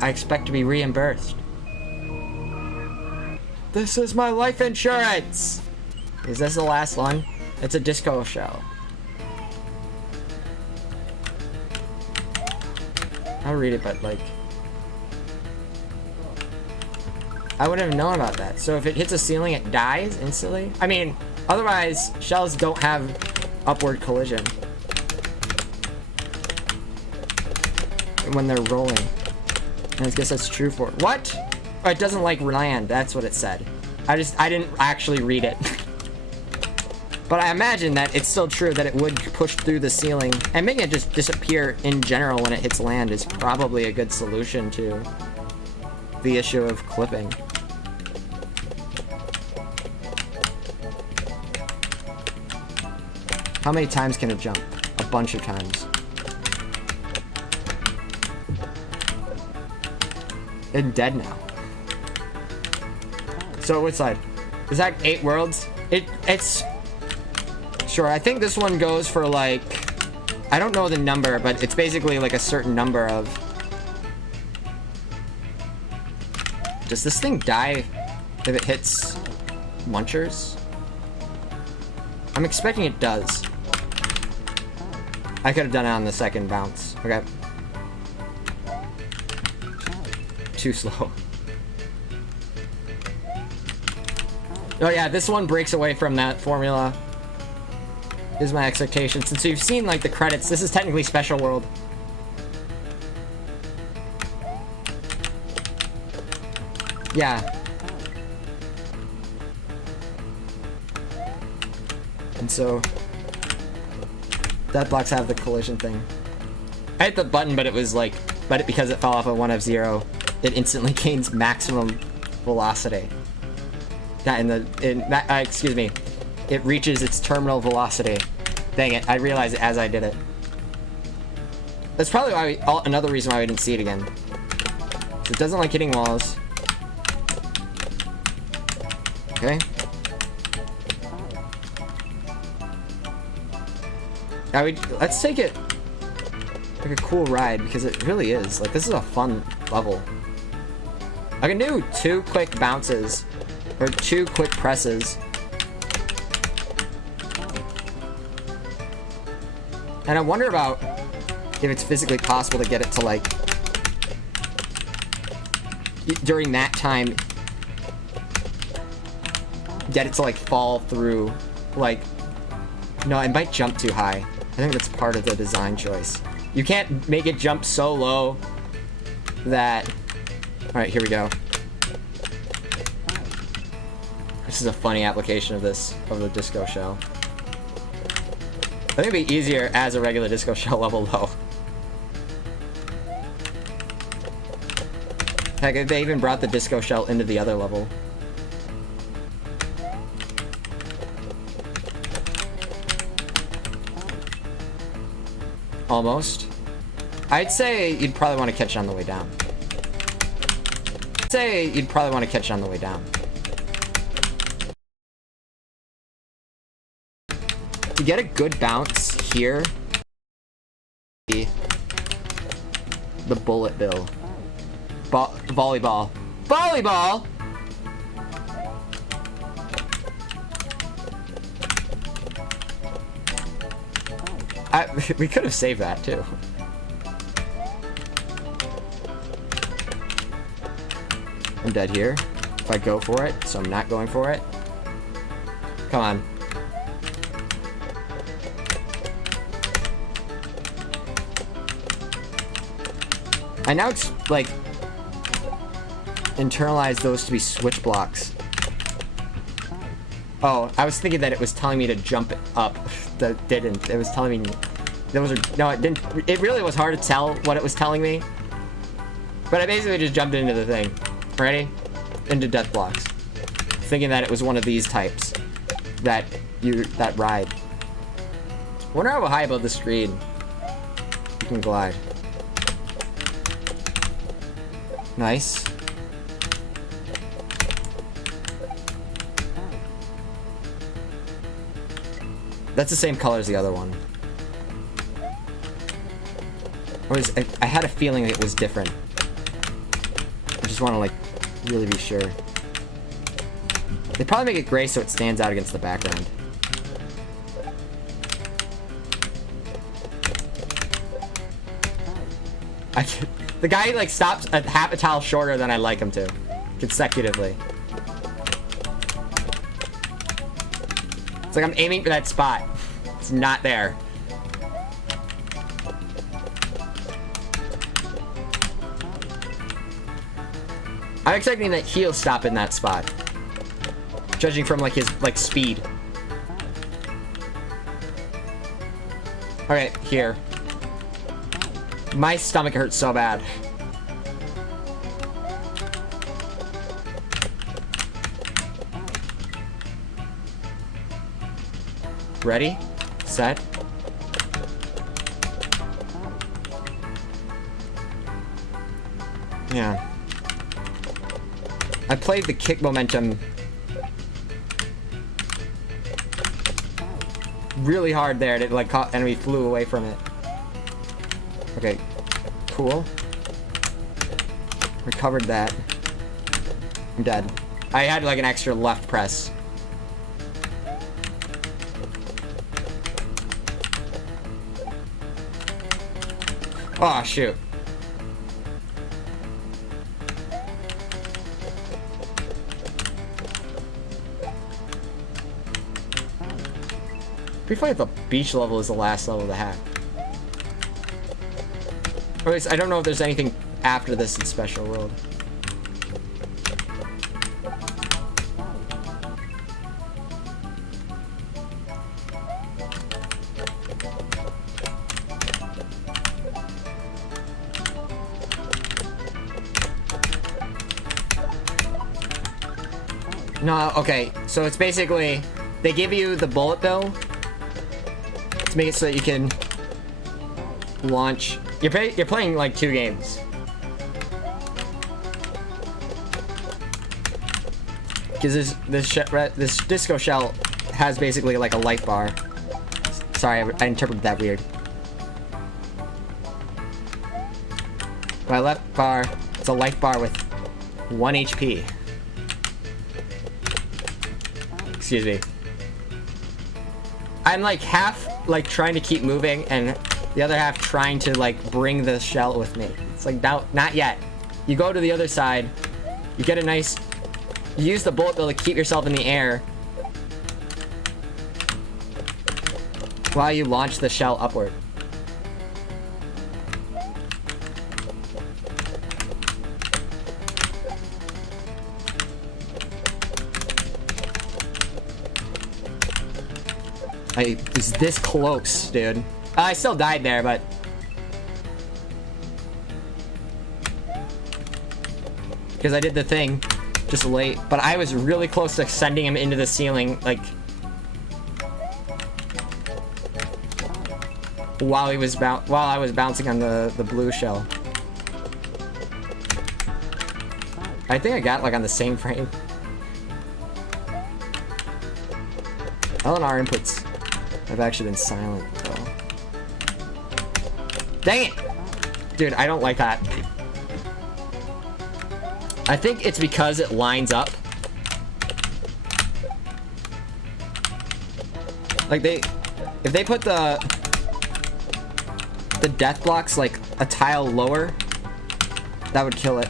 I expect to be reimbursed. This is my life insurance! Is this the last one? It's a disco shell. I'll read it, but like... I wouldn't have known about that. So if it hits a ceiling, it dies instantly? I mean, otherwise, shells don't have upward collision when they're rolling. And I guess that's true for it. What? Oh, it doesn't like land. That's what it said. I didn't actually read it. But I imagine that it's still true that it would push through the ceiling. And making it just disappear in general when it hits land is probably a good solution to the issue of clipping. How many times can it jump? A bunch of times. It's dead now. So which side? Is that 8 worlds? It's... Sure, I think this one goes for like... I don't know the number, but it's basically like a certain number of... Does this thing die if it hits munchers? I'm expecting it does. I could have done it on the second bounce. Okay. Too slow. Oh yeah, this one breaks away from that formula. Is my expectation. Since you've seen like the credits, this is technically Special World. Yeah. And so that blocks have the collision thing. I hit the button, but it was like, because it fell off of 1F0, it instantly gains maximum velocity. Excuse me. It reaches its terminal velocity. Dang it, I realized it as I did it. That's probably why another reason why we didn't see it again. It doesn't like hitting walls. Okay. Now let's take it like a cool ride, because it really is. Like, this is a fun level. I can do 2 quick bounces. Or 2 quick presses. And I wonder about if it's physically possible to get it to, like, during that time, get it to, like, fall through, like, no, it might jump too high. I think that's part of the design choice. You can't make it jump so low that, alright, here we go. This is a funny application of this, of the disco shell. I think it'd be easier as a regular disco shell level, though. Heck, they even brought the disco shell into the other level. Almost. I'd say you'd probably want to catch it on the way down. To get a good bounce here, the bullet bill. Volleyball. Volleyball! We could have saved that too. I'm dead here. If I go for it, so I'm not going for it. Come on. I now, like, internalize those to be switch blocks. Oh, I was thinking that it was telling me to jump up. That didn't. It was telling me those are, no, it didn't. It really was hard to tell what it was telling me. But I basically just jumped into the thing. Ready? Into death blocks. Thinking that it was one of these types that ride. Wonder how high above the screen you can glide. Nice. That's the same color as the other one. I had a feeling it was different. I just want to, like, really be sure. They probably make it gray so it stands out against the background. The guy, like, stops a half a tile shorter than I like him to. Consecutively. It's like I'm aiming for that spot. It's not there. I'm expecting that he'll stop in that spot. Judging from, like, his, like, speed. Okay, here. My stomach hurts so bad. Ready? Set. Yeah. I played the kick momentum really hard there, and it, like, caught enemy, flew away from it. Okay, cool. Recovered that. I'm dead. I had, like, an extra left press. Oh, shoot. Pretty funny if the beach level is the last level of the hack. Or at least, I don't know if there's anything after this in Special World. No, okay, so it's basically, they give you the bullet bill to make it so that you can launch. You're playing like 2 games. Because this disco shell has basically like a life bar. Sorry, I interpreted that weird. My left bar, it's a life bar with 1 HP. Excuse me. I'm like half like trying to keep moving and the other half trying to like bring the shell with me. It's like, not yet. You go to the other side, you get a nice, you use the bullet bill to keep yourself in the air while you launch the shell upward. I was this close, dude. I still died there, but... because I did the thing just late. But I was really close to sending him into the ceiling, like... while I was bouncing on the blue shell. I think I got, like, on the same frame. L and R inputs have actually been silent, though. Dang it! Dude, I don't like that. I think it's because it lines up. Like, if they put the death blocks, like, a tile lower, that would kill it.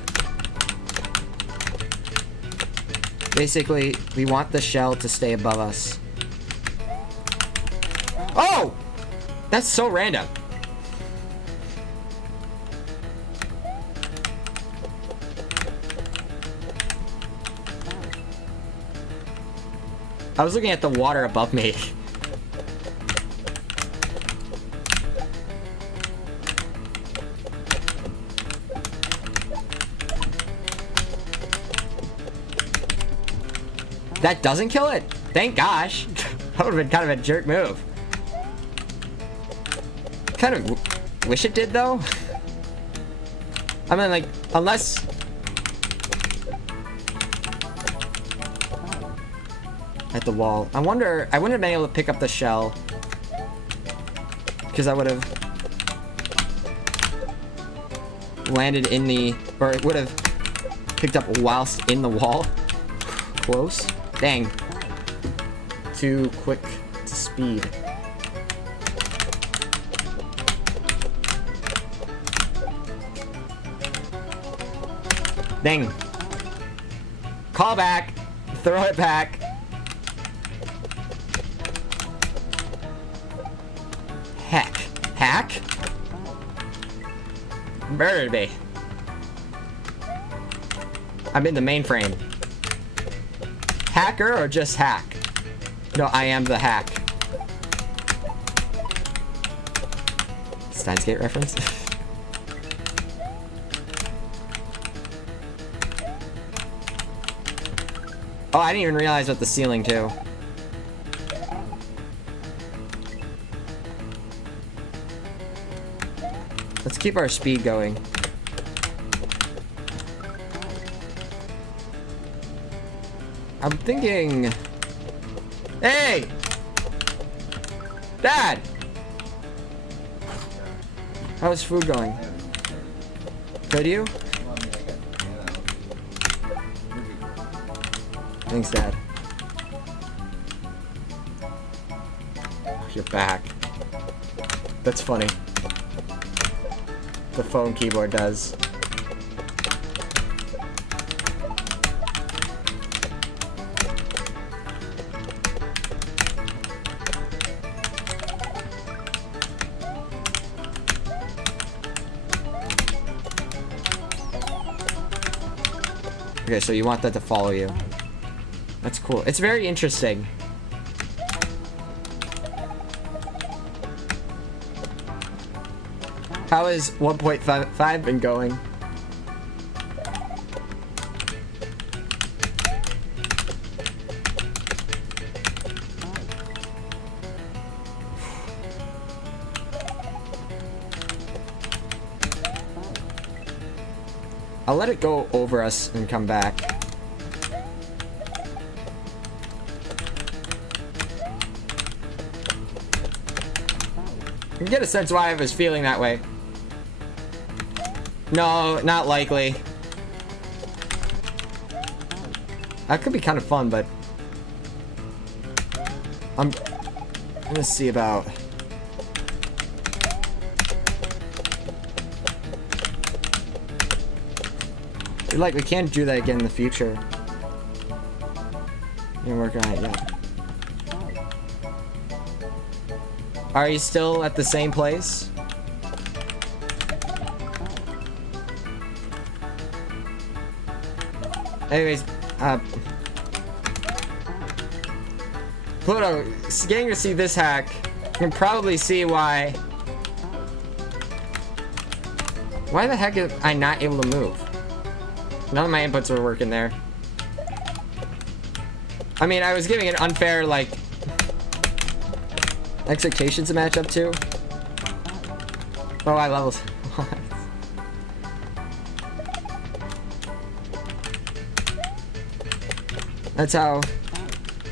Basically, we want the shell to stay above us. Oh! That's so random. I was looking at the water above me. That doesn't kill it? Thank gosh. That would have been kind of a jerk move. Kind of wish it did, though. I mean, like, unless... at the wall. I wouldn't have been able to pick up the shell. Because I would have... landed in the... or it would have picked up whilst in the wall. Close. Dang. Too quick to speed. Dang. Call back. Throw it back. Heck. Hack? Murdered me. I'm in the mainframe. Hacker or just hack? No, I am the hack. Steins Gate reference? Oh, I didn't even realize what the ceiling too. Let's keep our speed going. I'm thinking... Hey! Dad! How's food going? Good, you? Thanks, Dad. You're back. That's funny. The phone keyboard does. Okay, so you want that to follow you. That's cool. It's very interesting. How has 1.5 been going? I'll let it go over us and come back. You can get a sense why I was feeling that way. No, not likely. That could be kind of fun, but I'm gonna see about. Like, we can't do that again in the future. You're working on it yet. Are you still at the same place? Anyways, Pluto, getting to see this hack, you can probably see why. Why the heck is I not able to move? None of my inputs were working there. I mean, I was giving an unfair, like, expectations to match up to. Oh, I leveled. That's how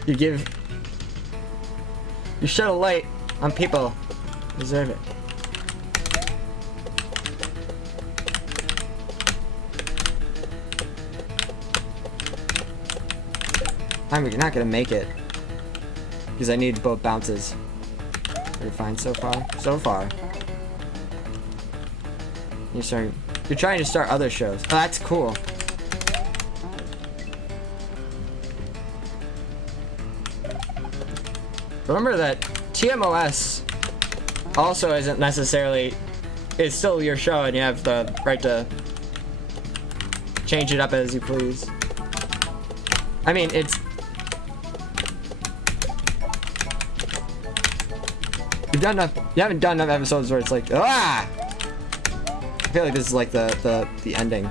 you give. You shed a light on people who deserve it. I'm not gonna make it because I need both bounces. Are you fine so far? So far. You're trying to start other shows. Oh, that's cool. Remember that TMOS also isn't necessarily, it's still your show and you have the right to change it up as you please. I mean, it's, you haven't done enough episodes where it's like, ah! I feel like this is like the ending.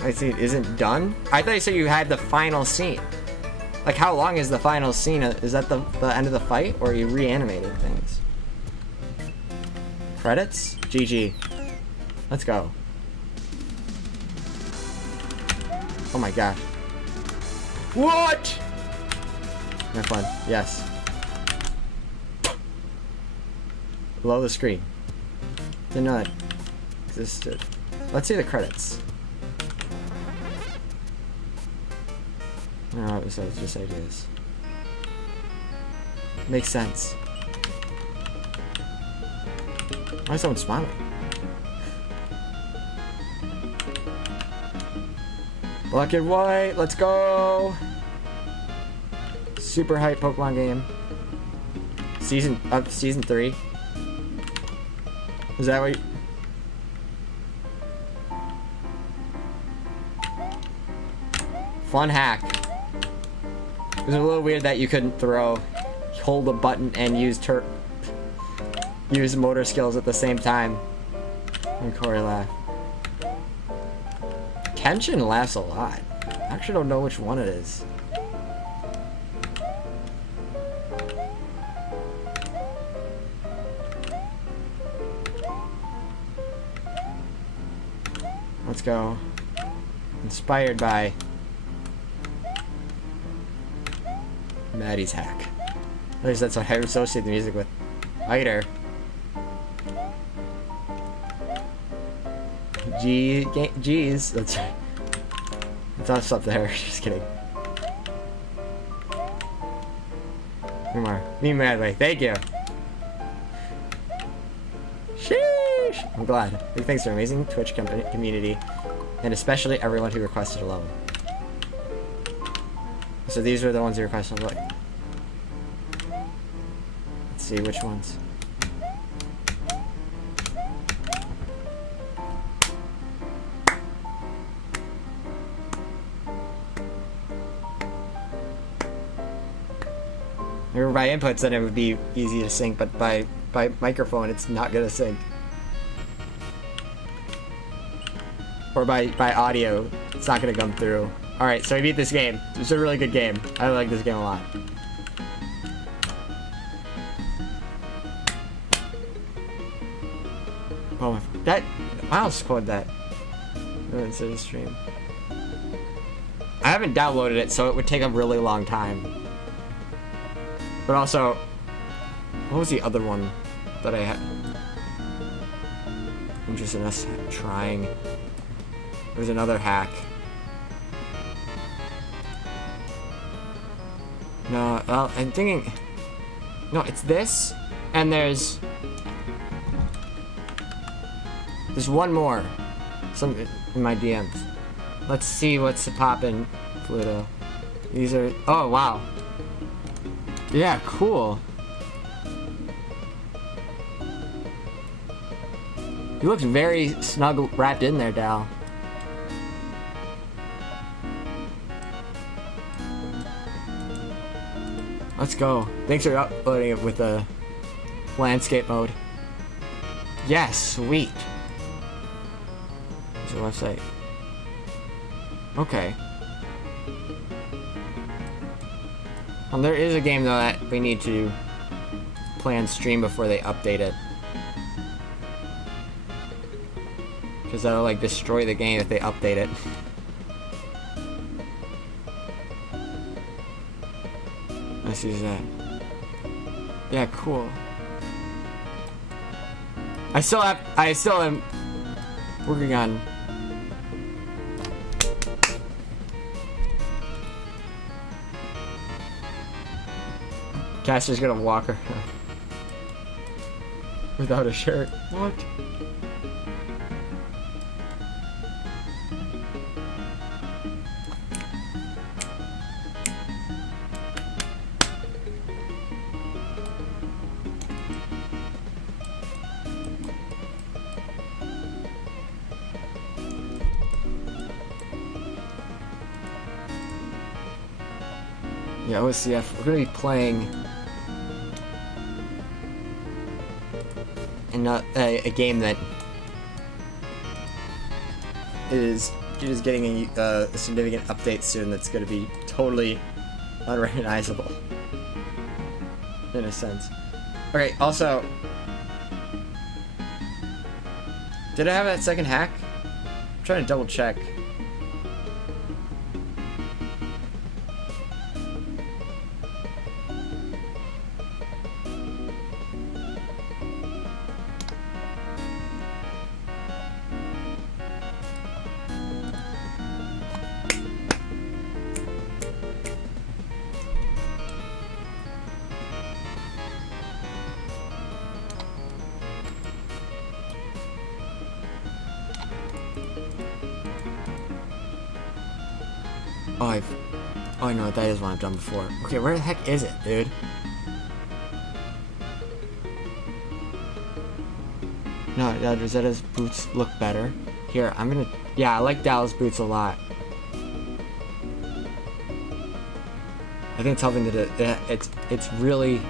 I see it isn't done? I thought you said you had the final scene. Like, how long is the final scene? Is that the end of the fight, or are you reanimating things? Credits? GG. Let's go. Oh my gosh. What? Have fun. Yes. Below the screen. Didn't know that existed. Let's see the credits. No, it was just ideas. Makes sense. Why is someone smiling? Black and white, let's go! Super hype Pokemon game. Season 3. Is that what you... Fun hack. It was a little weird that you couldn't hold a button and use motor skills at the same time. And Corey laugh. Kenshin laughs a lot. I actually don't know which one it is. Let's go. Inspired by Maddie's hack. At least that's what I associate the music with. Fighter. G's. That's us up there. Just kidding. Me Madway. Thank you. Sheesh. I'm glad. Big thanks to our amazing Twitch community, and especially everyone who requested a level. So these were the ones who requested. Look. Let's see which ones. Remember, by inputs, then it would be easy to sync, but by microphone, it's not gonna sync. Or by audio, it's not gonna come through. Alright, so we beat this game. It's a really good game. I like this game a lot. Oh, that... I'll quote that. Instead of stream. I haven't downloaded it, so it would take a really long time. But also, what was the other one that I had? Interested in us trying. There's another hack. No, well, I'm thinking... No, it's this, and there's one more. Some in my DMs. Let's see what's poppin', Pluto. These are... Oh, wow. Yeah, cool. You look very snug wrapped in there, Dal. Let's go. Thanks for uploading it with the landscape mode. Yes, sweet. There's a website. Okay. There is a game though that we need to play on stream before they update it. Because that'll like destroy the game if they update it. Let's use that. Yeah, cool. I still am working on Caster's gonna walk her without a shirt. What? Yeah, OCF. We're gonna be playing a game that is getting a significant update soon. That's gonna be totally unrecognizable in a sense. Okay. Also, did I have that second hack? I'm trying to double check. Oh, I know what that is. One I've done before. Okay, where the heck is it, dude? No, Rosetta's boots look better. Here, I'm gonna... Yeah, I like Dallas' boots a lot. I think it's helping to do... It's really...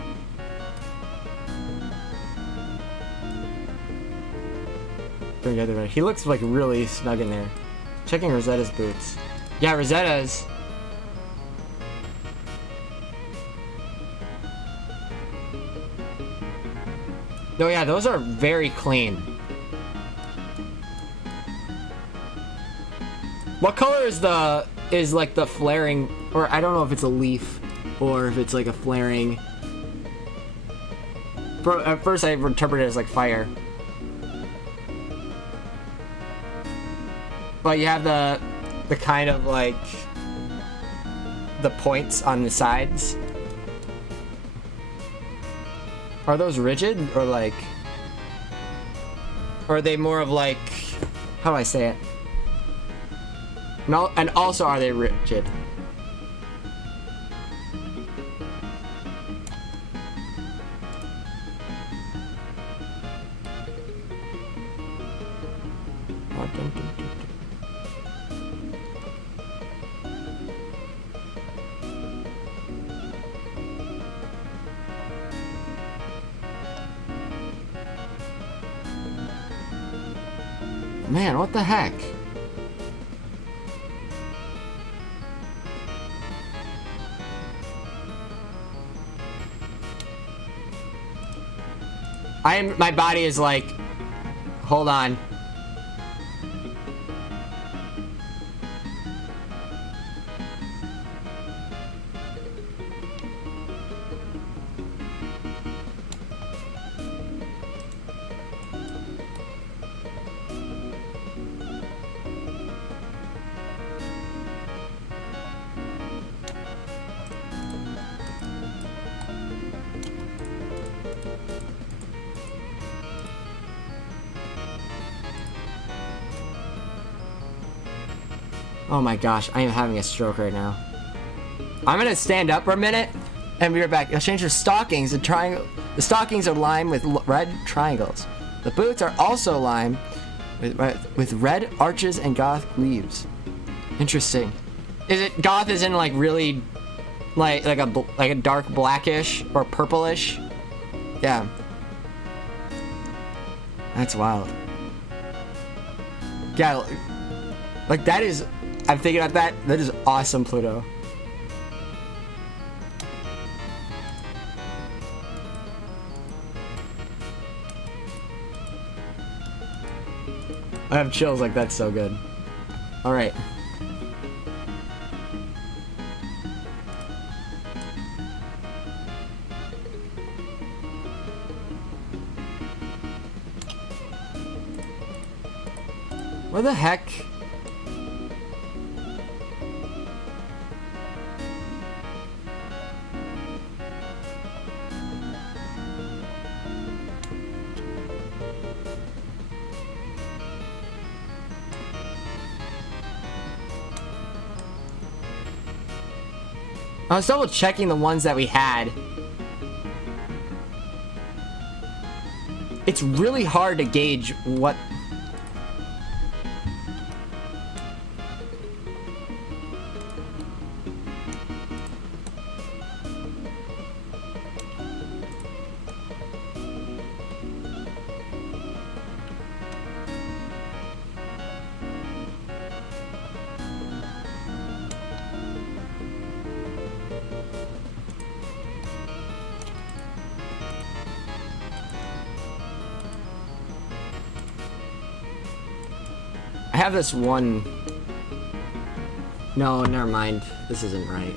Bring the other way. He looks like really snug in there. Checking Rosetta's boots. Yeah, Rosetta's... No, yeah, those are very clean. What color is like the flaring, or I don't know if it's a leaf or if it's like a flaring. At first I interpreted it as like fire. But you have the kind of like the points on the sides. Are those rigid or like, or are they more of like, how do I say it? No, and also are they rigid? Man, what the heck? My body is like, hold on. Oh my gosh, I am having a stroke right now. I'm gonna stand up for a minute and be right back. You'll change the stockings. The stockings are lined with red triangles. The boots are also lined with red arches and goth leaves. Interesting. Is it goth as in like really like a dark blackish or purplish? Yeah. That's wild. Yeah, like that is, I'm thinking about that. That is awesome, Pluto. I have chills, like that's so good. All right. What the heck? I was double checking the ones that we had. It's really hard to gauge what... I have this one... No, never mind. This isn't right.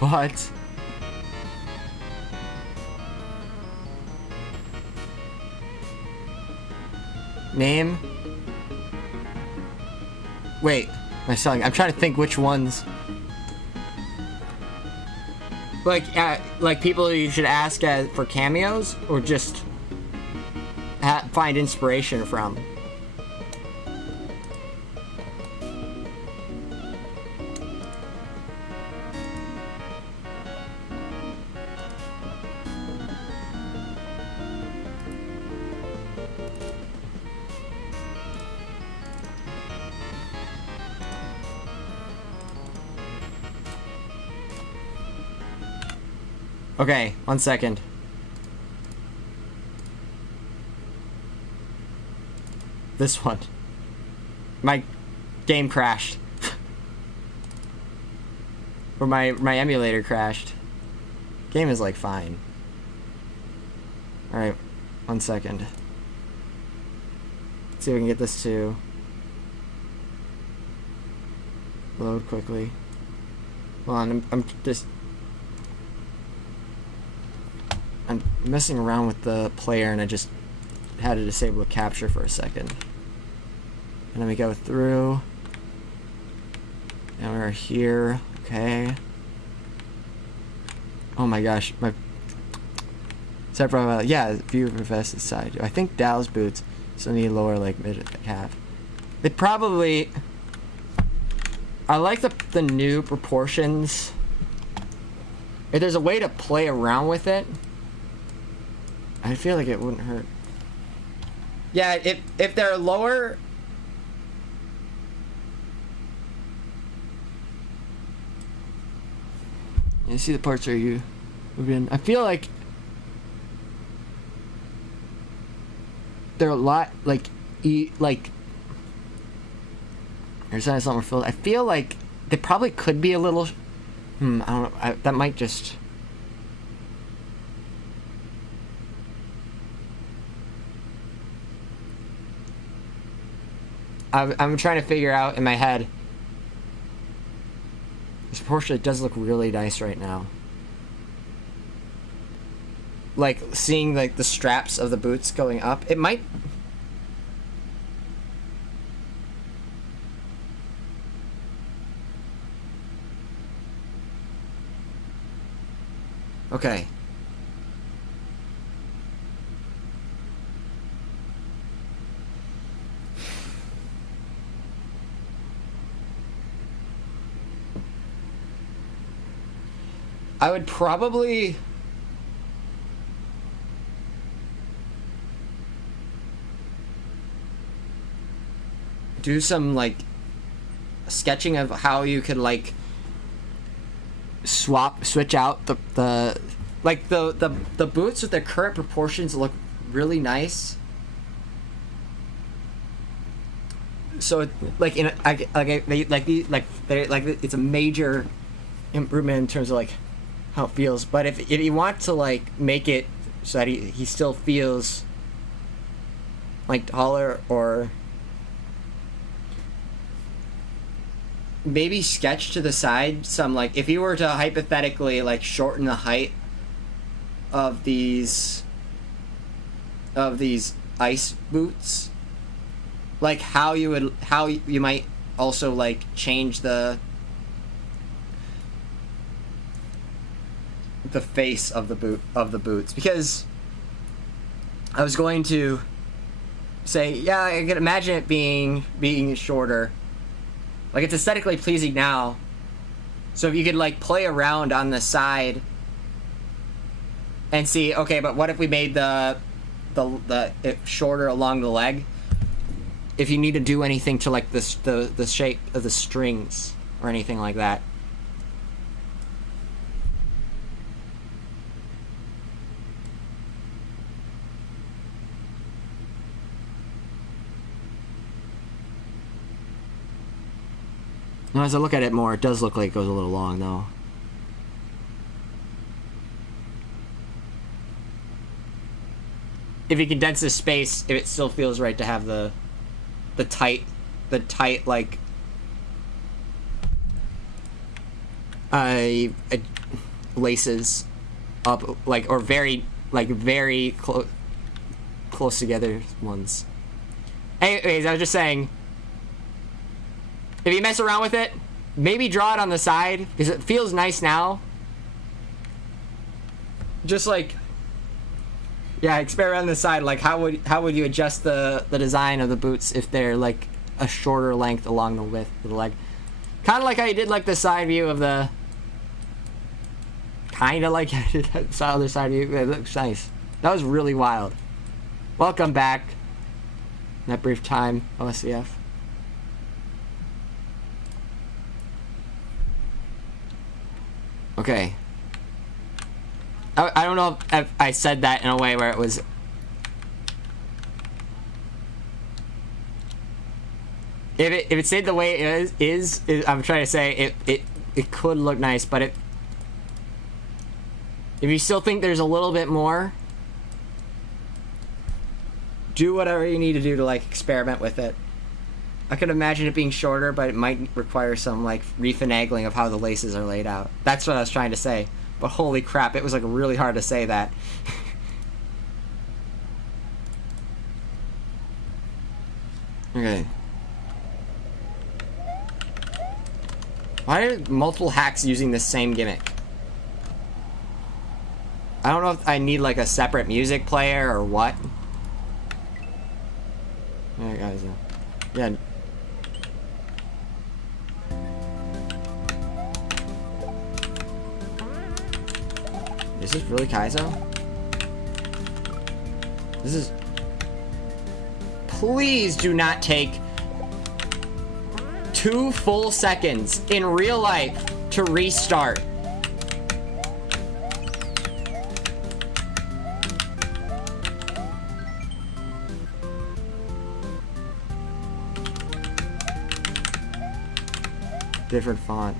What? Name? Wait, my selling. I'm trying to think which ones. Like people you should ask for cameos, or just find inspiration from. Okay, 1 second. This one. My game crashed. Or my emulator crashed. Game is like fine. Alright, 1 second. Let's see if we can get this to load quickly. Hold on, I'm just... I'm messing around with the player and I just had to disable the capture for a second. And then we go through. And we're here. Okay. Oh my gosh. My separate yeah, view vested side. I think Dow's boots still need lower like mid calf. They probably... I like the new proportions. If there's a way to play around with it, I feel like it wouldn't hurt. Yeah, if they're lower... You see the parts where you move in. I feel like they're a lot like there's something more filled. I feel like they probably could be a little. I don't know. That might just. I'm trying to figure out in my head. This proportion does look really nice right now. like seeing like the straps of the boots going up. It might. Okay. I would probably do some like sketching of how you could like switch out the boots with their current proportions look really nice. So like it's a major improvement in terms of like how it feels. But if you want to like make it so that he still feels like taller, or maybe sketch to the side some like, if you were to hypothetically like shorten the height of these ice boots, like how you might also like change the face of the boots, because I was going to say, yeah, I can imagine it being shorter. Like, it's aesthetically pleasing now. So if you could like play around on the side and see, okay, but what if we made it shorter along the leg? If you need to do anything to like the shape of the strings or anything like that. Now, as I look at it more, it does look like it goes a little long, though. If you condense the space, if it still feels right to have the tight like laces up, like, or very close together ones. Anyways, I was just saying, if you mess around with it, maybe draw it on the side, because it feels nice now. Just like, yeah, experiment on the side. Like, how would you adjust the design of the boots if they're like a shorter length along the width of the leg? Kind of like how you did like the side view of the. Kind of like I did the other side view. It looks nice. That was really wild. Welcome back. In that brief time, OSCF. Okay. I don't know if I said that in a way where it was... If it stayed the way it is I'm trying to say, it could look nice, but if you still think there's a little bit more, do whatever you need to do to like experiment with it. I could imagine it being shorter, but it might require some like refinagling of how the laces are laid out. That's what I was trying to say. But holy crap, it was like really hard to say that. Okay. Why are multiple hacks using the same gimmick? I don't know if I need like a separate music player or what. Alright guys, yeah. Is this really Kaizo? This is... Please do not take 2 full seconds in real life to restart. Different font.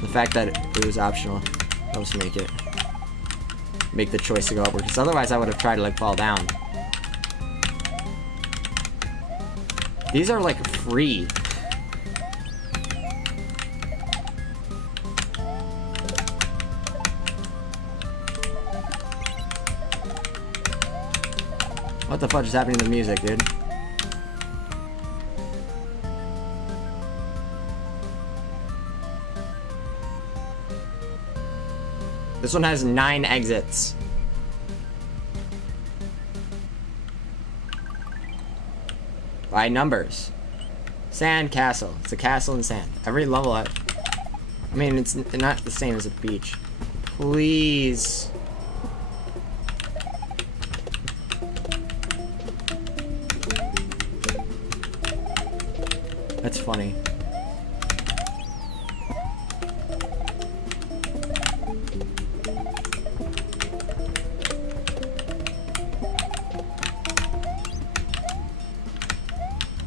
The fact that it was optional helps make the choice to go upward, because otherwise I would have tried to like fall down. These are like free. What the fuck is happening to the music, dude? This one has 9 exits. By numbers. Sand castle. It's a castle in sand. Every level I mean, it's not the same as a beach. Please. That's funny.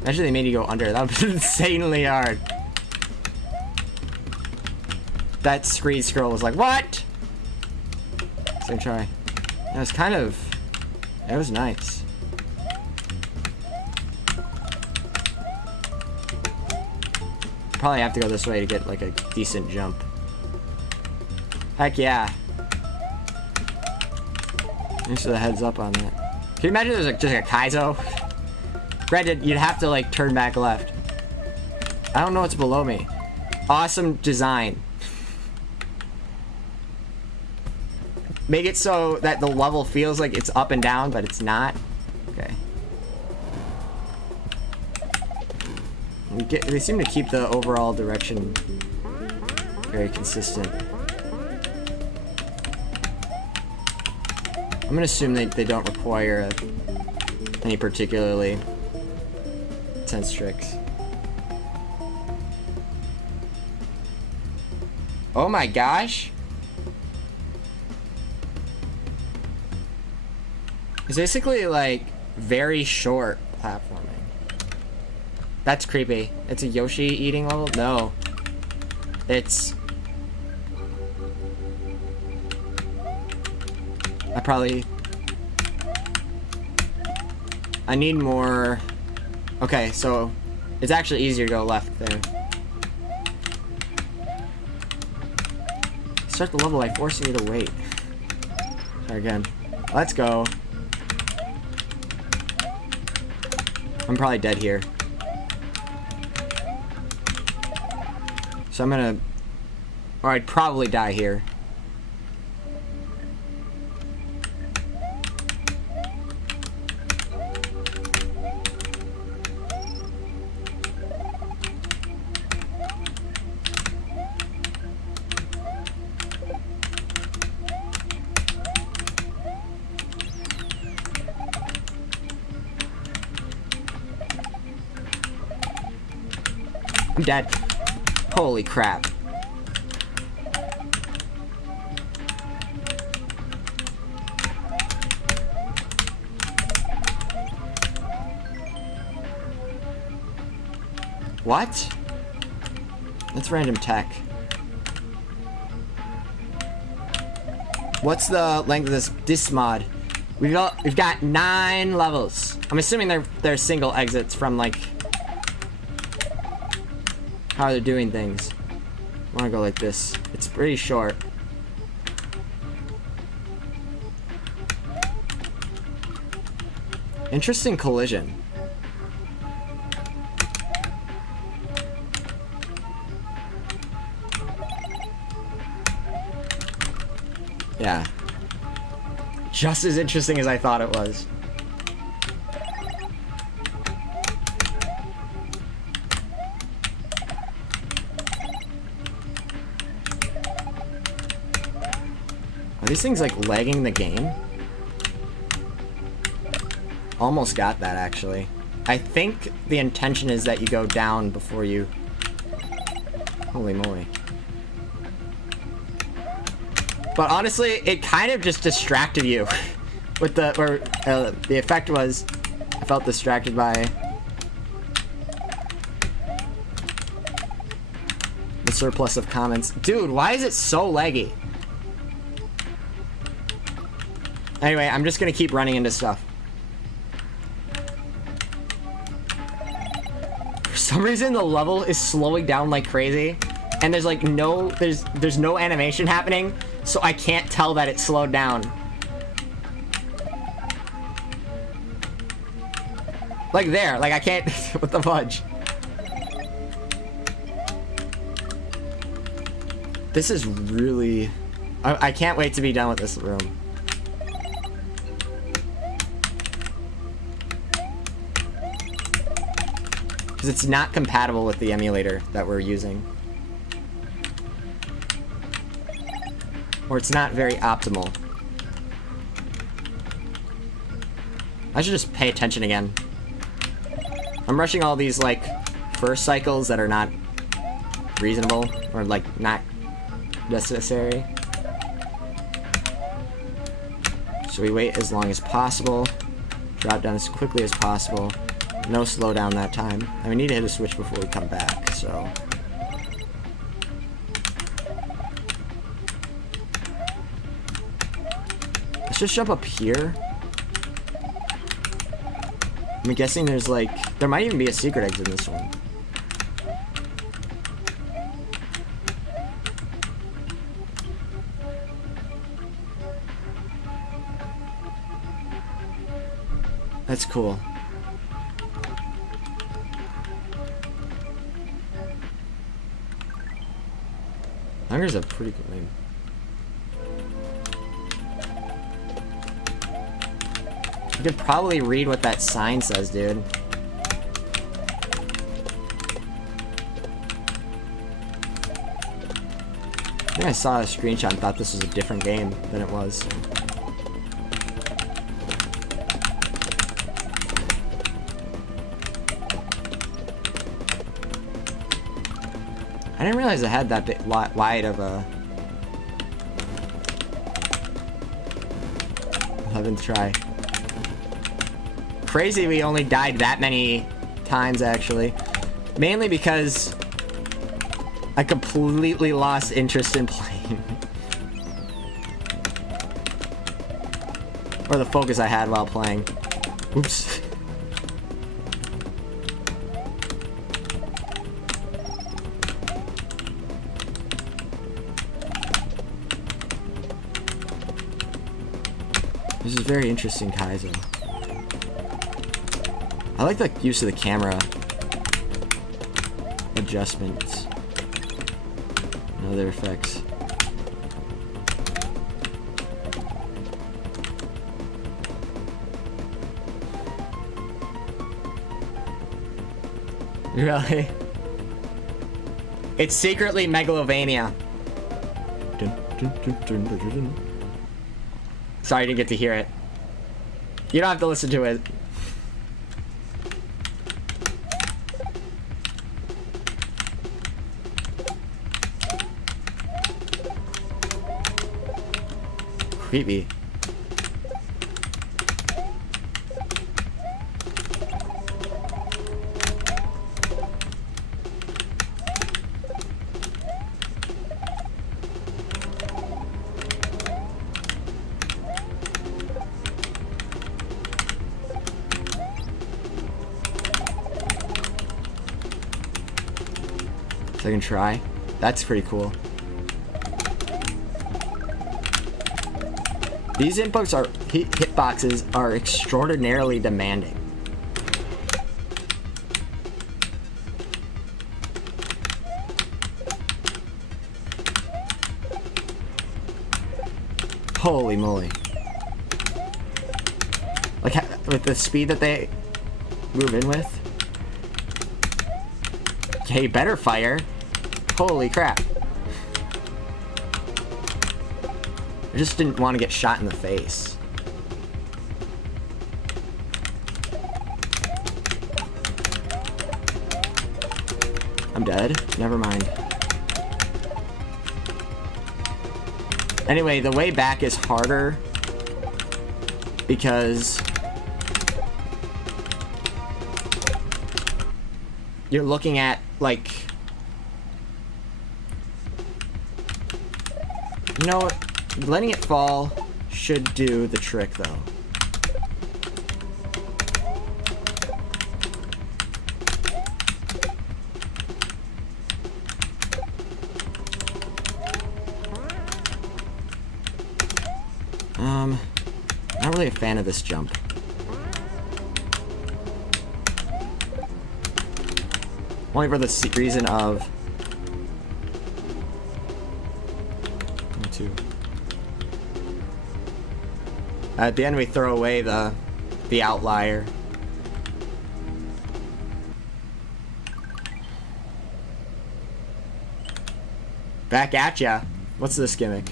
Imagine they made you go under. That would be insanely hard. That screen scroll was like, what? Same try. It was kind of... It was nice. Probably have to go this way to get like a decent jump. Heck yeah. Thanks for the heads up on that. Can you imagine there's like just a Kaizo? Granted, you'd have to like turn back left. I don't know what's below me. Awesome design. Make it so that the level feels like it's up and down, but it's not. Okay. They seem to keep the overall direction very consistent. I'm gonna assume they don't require any particularly intense tricks. Oh my gosh! It's basically like very short platforming. That's creepy. It's a Yoshi eating level? No. It's... I need more... Okay, so it's actually easier to go left there. Start the level by forcing you to wait. Try again. Let's go. I'm probably dead here. So I'm gonna... Or I'd probably die here. I'm dead. Holy crap. What? That's random tech. What's the length of this mod? We've got 9 levels. I'm assuming they're single exits from like how they're doing things. I wanna go like this. It's pretty short. Interesting collision. Yeah. Just as interesting as I thought it was. Are these things like lagging the game? Almost got that actually. I think the intention is that you go down before you... Holy moly. But honestly, it kind of just distracted you. With the effect was, I felt distracted by the surplus of comments. Dude, why is it so laggy? Anyway, I'm just gonna keep running into stuff. For some reason, the level is slowing down like crazy, and there's like there's no animation happening, so I can't tell that it slowed down. Like there, like I can't, what the fudge? This is really, I can't wait to be done with this room. Because it's not compatible with the emulator that we're using. Or it's not very optimal. I should just pay attention again. I'm rushing all these, like, first cycles that are not reasonable, or, like, not necessary. So we wait as long as possible, drop down as quickly as possible, no slowdown that time. And we need to hit a switch before we come back, so... Let's just jump up here. I'm guessing there's like, there might even be a secret exit in this one. That's cool. Hunger's a pretty cool name. You could probably read what that sign says, dude. I think I saw a screenshot and thought this was a different game than it was. I didn't realize it had that bit wide of a 11th try. Crazy we only died that many times, actually. Mainly because I completely lost interest in playing. Or the focus I had while playing. Oops. This is very interesting, Kaizo. I like the use of the camera adjustments and other effects. Really? It's secretly Megalovania. Sorry I didn't get to hear it. You don't have to listen to it. Creepy. Second try. That's pretty cool. These inputs are hitboxes are extraordinarily demanding. Holy moly. Like with the speed that they move in with. Okay, better fire. Holy crap. I just didn't want to get shot in the face. I'm dead? Never mind. Anyway, the way back is harder because you're looking at, like, you know what? Letting it fall should do the trick, though. Not really a fan of this jump. Only for the reason of... Two. At the end, we throw away the outlier. Back at ya. What's this gimmick?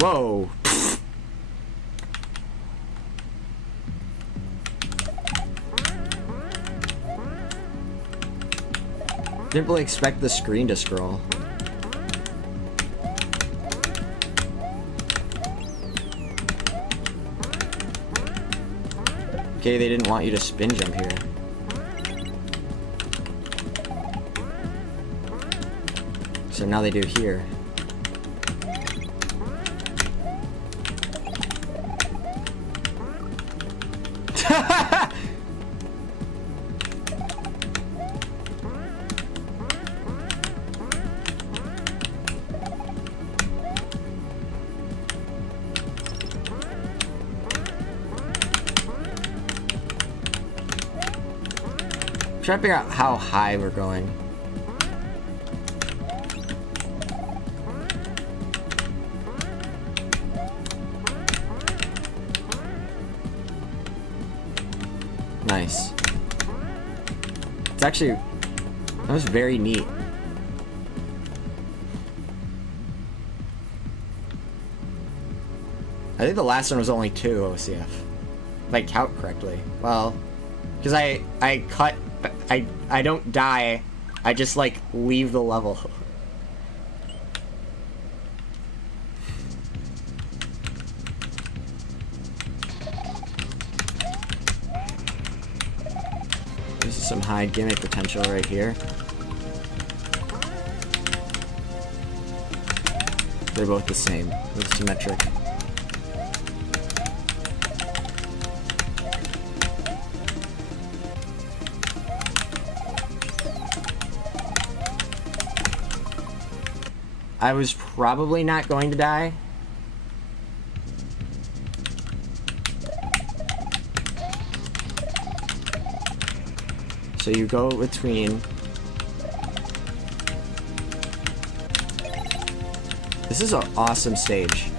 Whoa. Didn't really expect the screen to scroll. Okay, they didn't want you to spin jump here. So now they do here. Trying to figure out how high we're going. Nice. It's actually, that was very neat. I think the last one was only 2 OCF. If I count correctly. Well, because I cut, I don't die, I just like leave the level. This is some high gimmick potential right here. They're both the same, both symmetric. I was probably not going to die. So you go between. This is an awesome stage.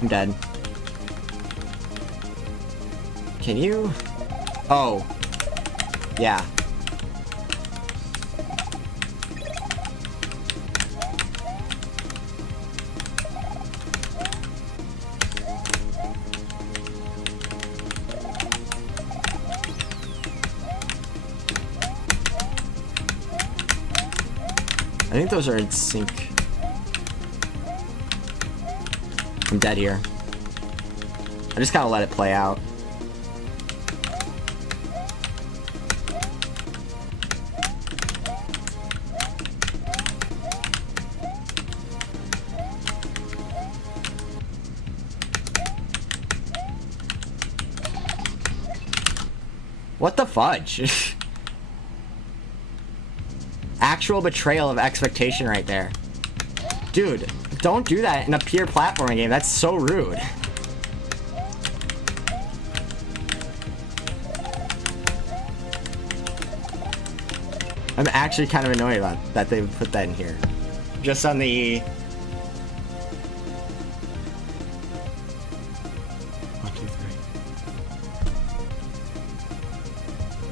I'm dead. Can you? Oh. Yeah. I think those are in sync. I'm dead here. I just gotta let it play out. What the fudge? Actual betrayal of expectation right there. Dude, don't do that in a pure platforming game. That's so rude. I'm actually kind of annoyed about that they put that in here. Just on the... 1, 2,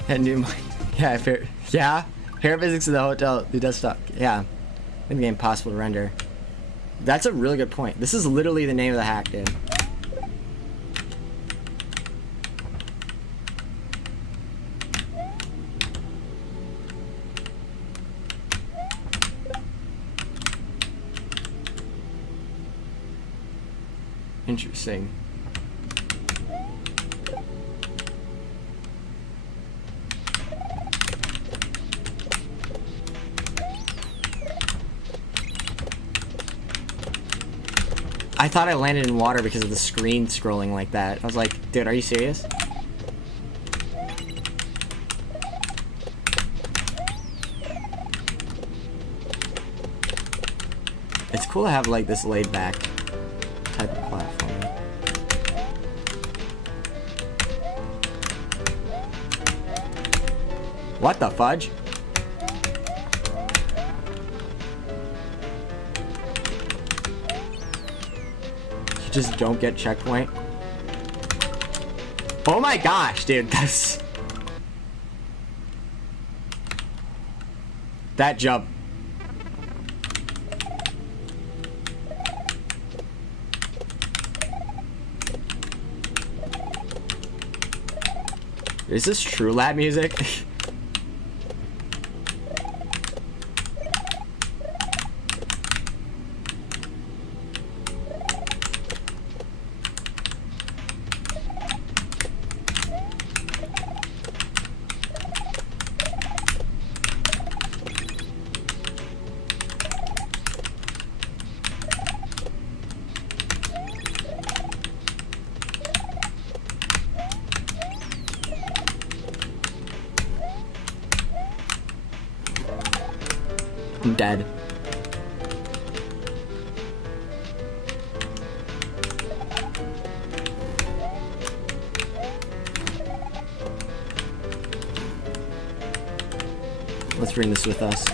3. And new money. Yeah, fair. Yeah. Hair physics in the hotel, the desktop. Yeah. In the game, possible to render. That's a really good point. This is literally the name of the hack, dude. Interesting. I thought I landed in water because of the screen scrolling like that. I was like, dude, are you serious? It's cool to have like this laid back type of platform. What the fudge? You just don't get checkpoint. Oh my gosh, dude, that's... That jump. Is this True Lab music? I'm dead. Let's bring this with us.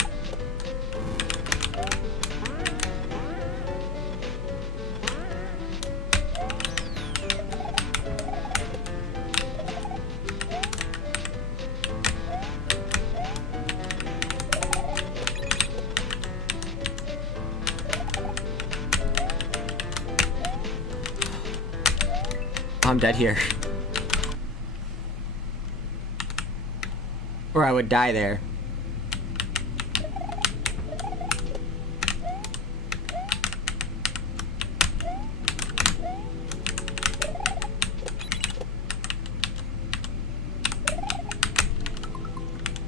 I'm dead here. Or I would die there.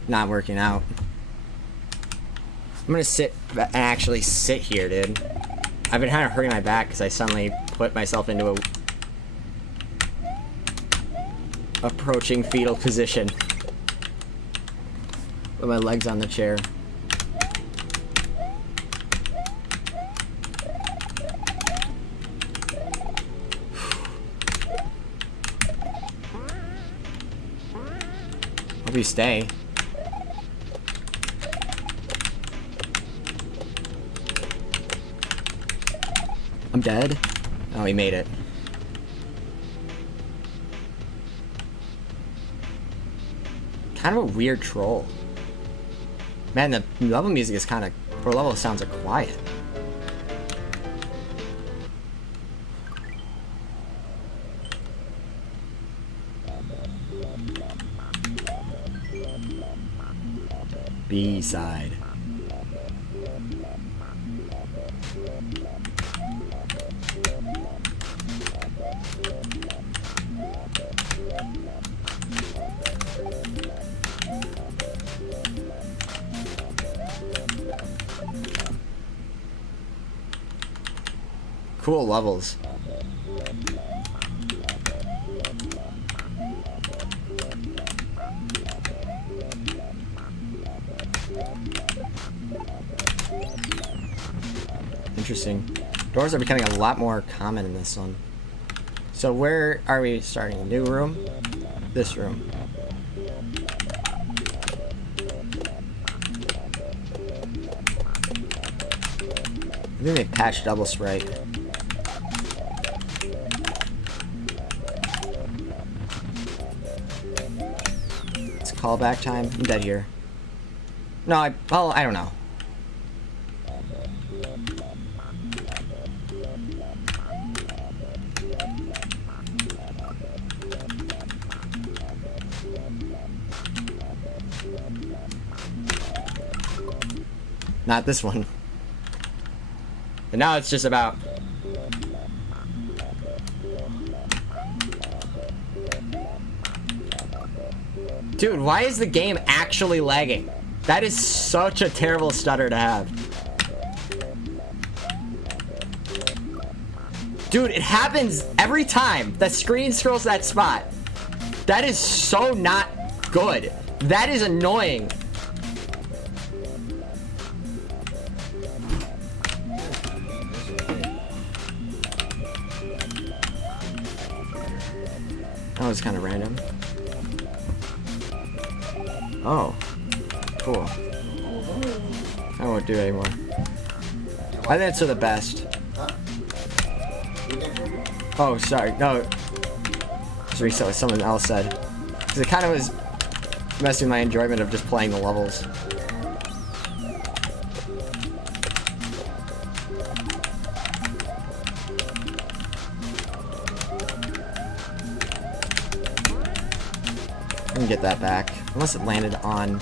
Not working out. I'm gonna sit and actually sit here, dude. I've been kind of hurting my back because I suddenly put myself into a approaching fetal position with my legs on the chair. Hope you stay. I'm dead. Oh, he made it. Kind of a weird troll. Man, the level music is kind of, or level sounds are quiet. B-side. Cool levels. Interesting. Doors are becoming a lot more common in this one. So where are we starting? A new room? This room. I think they patched double sprite. It's callback time. I'm dead here. No, well, I don't know. Not this one. But now it's just about... Dude, why is the game actually lagging? That is such a terrible stutter to have. Dude, it happens every time the screen scrolls that spot. That is so not good. That is annoying. That was kind of random. Oh. Cool. I won't do it anymore. I think it's for the best. Oh, sorry. No. Just reset what someone else said. Because it kind of was messing with my enjoyment of just playing the levels. I can get that back. Unless it landed on...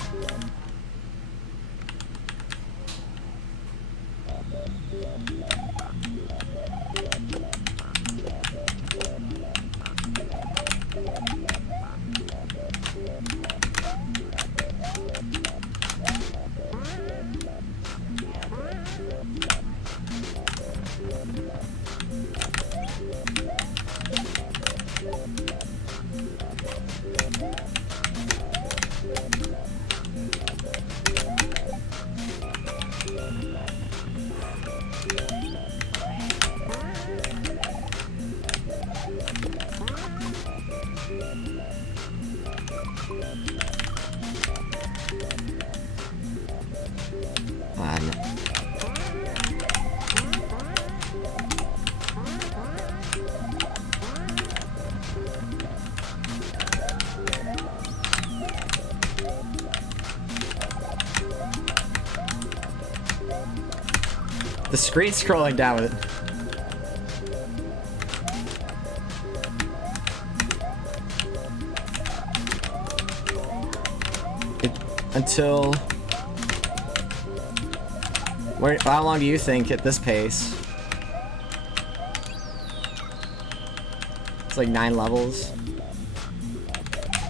The screen scrolling down with it. Until... how long do you think at this pace? It's like 9 levels.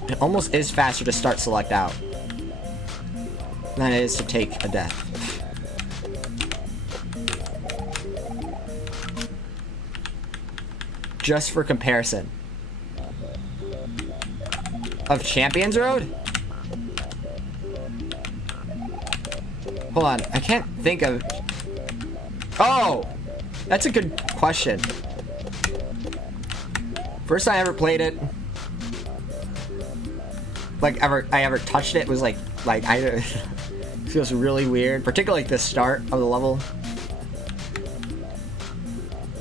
It almost is faster to start select out than it is to take a death. Just for comparison. Of Champions Road? Hold on, I can't think of... Oh! That's a good question. First time I ever played it, like I ever touched it was like it feels really weird, particularly like the start of the level.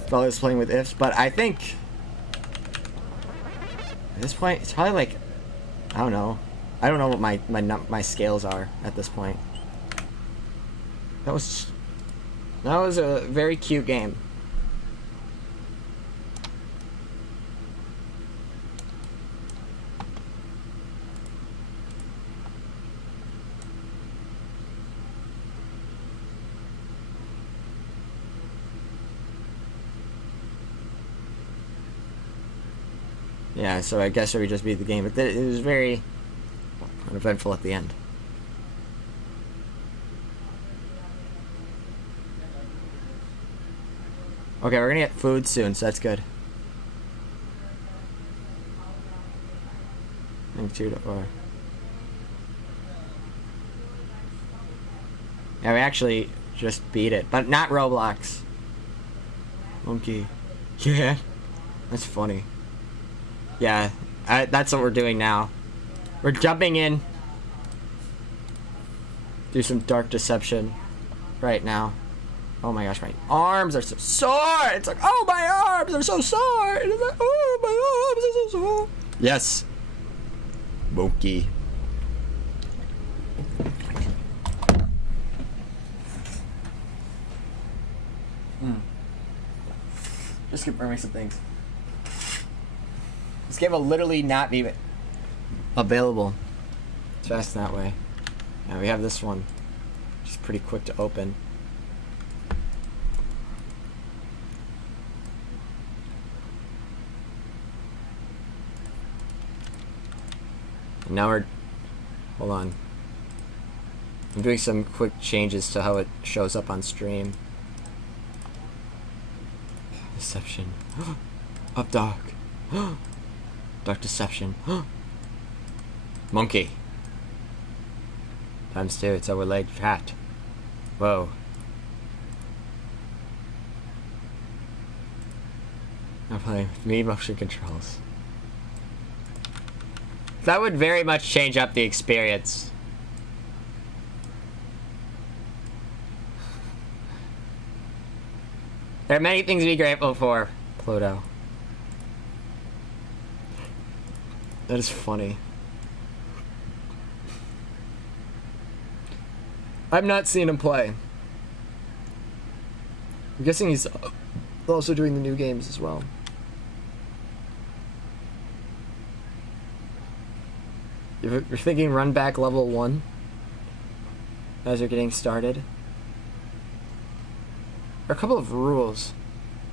While I was playing with ifs, but I think at this point it's probably like I don't know what my scales are at this point. That was a very cute game. Yeah, so I guess we just beat the game, but it was very uneventful at the end. Okay, we're gonna get food soon, so that's good. I think 2 to 4. Yeah, we actually just beat it, but not Roblox. Monkey. Yeah, that's funny. Yeah, that's what we're doing now. We're jumping in. Do some dark deception right now. Oh my gosh, my arms are so sore! It's like, oh, my arms are so sore! And it's like, oh, my arms are so sore! Yes. Monkey. Just confirming some things. This game will literally not be available. It's fast that way. Now we have this one, which is pretty quick to open. And now we're... Hold on. I'm doing some quick changes to how it shows up on stream. Deception. Up dark. Dark deception. Monkey. Times 2, it's overlaid chat. Whoa. Now playing with me motion controls. That would very much change up the experience. There are many things to be grateful for, Pluto. That is funny. I've not seen him play. I'm guessing he's also doing the new games as well. You're thinking run back level 1 as you're getting started. There are a couple of rules.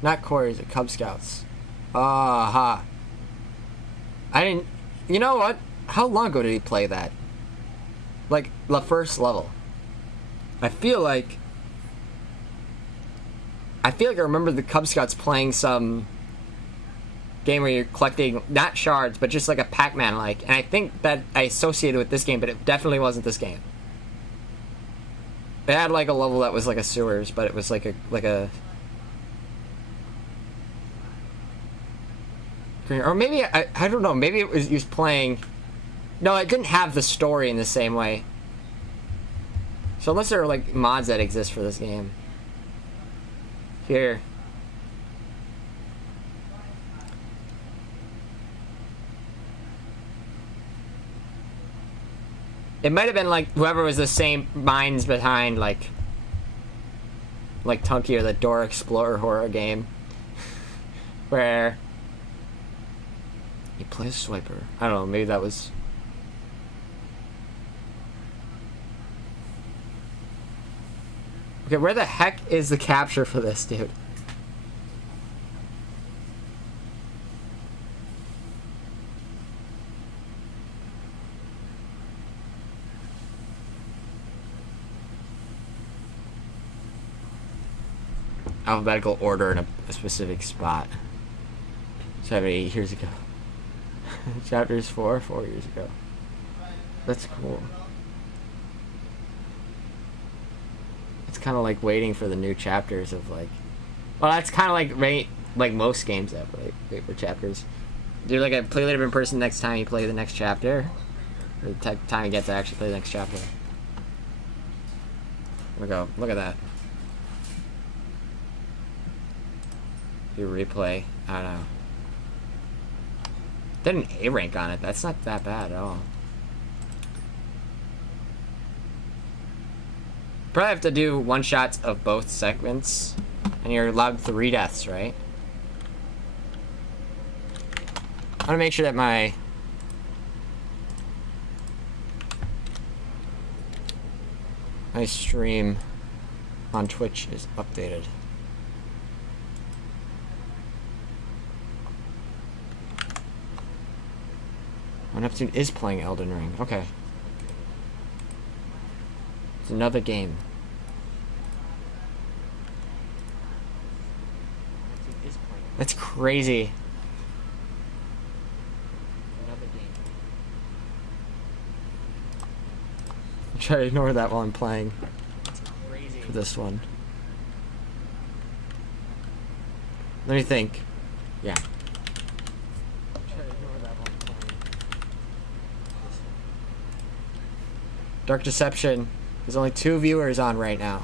Not Corey's, at Cub Scouts. Aha. I didn't... You know what? How long ago did he play that? Like, the first level. I feel like I remember the Cub Scouts playing some game where you're collecting, not shards, but just like a Pac-Man like. And I think that I associated with this game, but it definitely wasn't this game. It had like a level that was like a sewers, but it was like a or maybe I don't know, maybe it was he was playing. No, it didn't have the story in the same way. So unless there are like mods that exist for this game. Here. It might have been like whoever was the same minds behind like Tunky or the Dora Explorer horror game. Where he plays Swiper. I don't know, maybe that was... Okay, where the heck is the capture for this, dude? Alphabetical order in a specific spot. 7, 8 years ago. Chapters 4 years ago. That's cool. It's kind of like waiting for the new chapters of like... Well, that's kind of like most games have, right? Wait for chapters. You're like a completely different person next time you play the next chapter. Or the time you get to actually play the next chapter. Here we go. Look at that. You replay. I don't know. Did an A rank on it. That's not that bad at all. Probably have to do one shots of both segments, and you're allowed 3 deaths, right? I want to make sure that my stream on Twitch is updated. Oh, Neptune is playing Elden Ring. Okay. It's another game. That's crazy. Another game. I'll try to ignore that while I'm playing. That's crazy. For this one. Let me think. Yeah. Dark Deception. There's only 2 viewers on right now.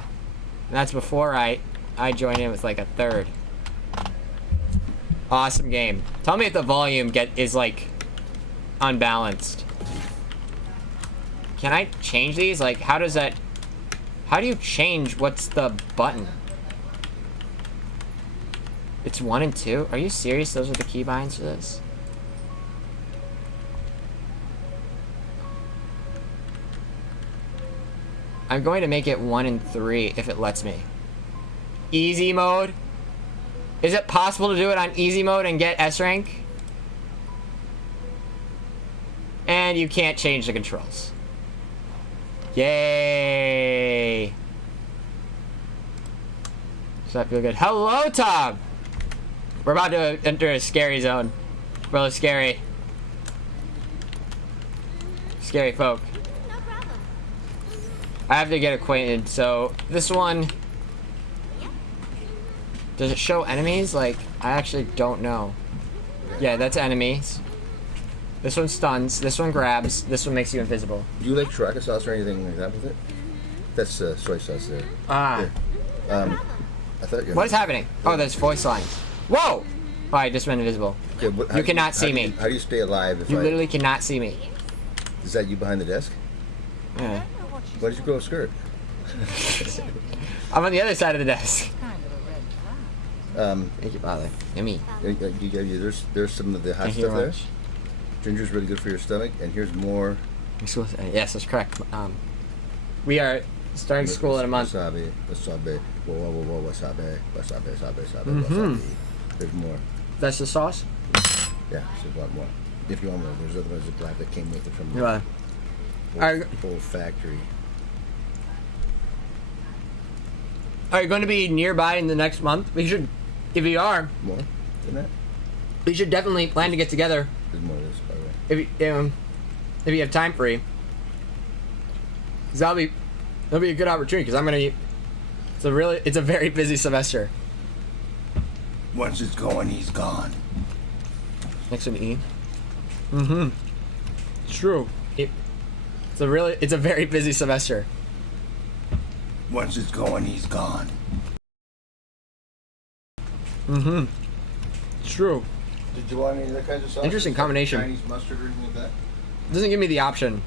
And that's before I join in with like a 3rd. Awesome game. Tell me if the volume is like unbalanced. Can I change these? Like how do you change what's the button? It's 1 and 2? Are you serious? Those are the keybinds for this? I'm going to make it 1 and 3 if it lets me. Easy mode? Is it possible to do it on easy mode and get S rank? And you can't change the controls. Yay! Does that feel good? Hello, Tom! We're about to enter a scary zone. Really scary. Scary folk. I have to get acquainted, so this one... Does it show enemies? Like, I actually don't know. Yeah, that's enemies. This one stuns. This one grabs. This one makes you invisible. Do you like Sriracha sauce or anything like that with it? That's soy sauce there. Ah. Here. I thought you. What is happening? Oh, there's voice lines. Whoa! Oh, I just went invisible. Okay, You cannot see me. How do you stay alive? If You literally cannot see me. Is that you behind the desk? Yeah. Why did you grow a skirt? I'm on the other side of the desk. Um, Thank you, Father. Yummy. There's some of the hot Thank you stuff very there. much. Ginger's really good for your stomach, and here's more. Yes, that's correct. We are starting school in a month. Wasabi, wasabi, whoa, wasabi, wasabi, wasabi, Mm-hmm. wasabi. There's more. That's the sauce? Yeah, so you want more. If you want more, there's other ones of black that came with it from the Yeah. whole factory. Are you going to be nearby in the next month? We should, if you are, More than that? we should definitely plan to get together. There's more of this, by the way. If you have time free. Cause that'll be a good opportunity. Cause I'm gonna. It's a very busy semester. Once it's going, he's gone. Next one, E. Mm-hmm. It's true. It's a very busy semester. Once it's going, he's gone. Mm-hmm. It's true. Did you want any of that kinds of sauce? Interesting combination. Chinese mustard or anything like that? It doesn't give me the option.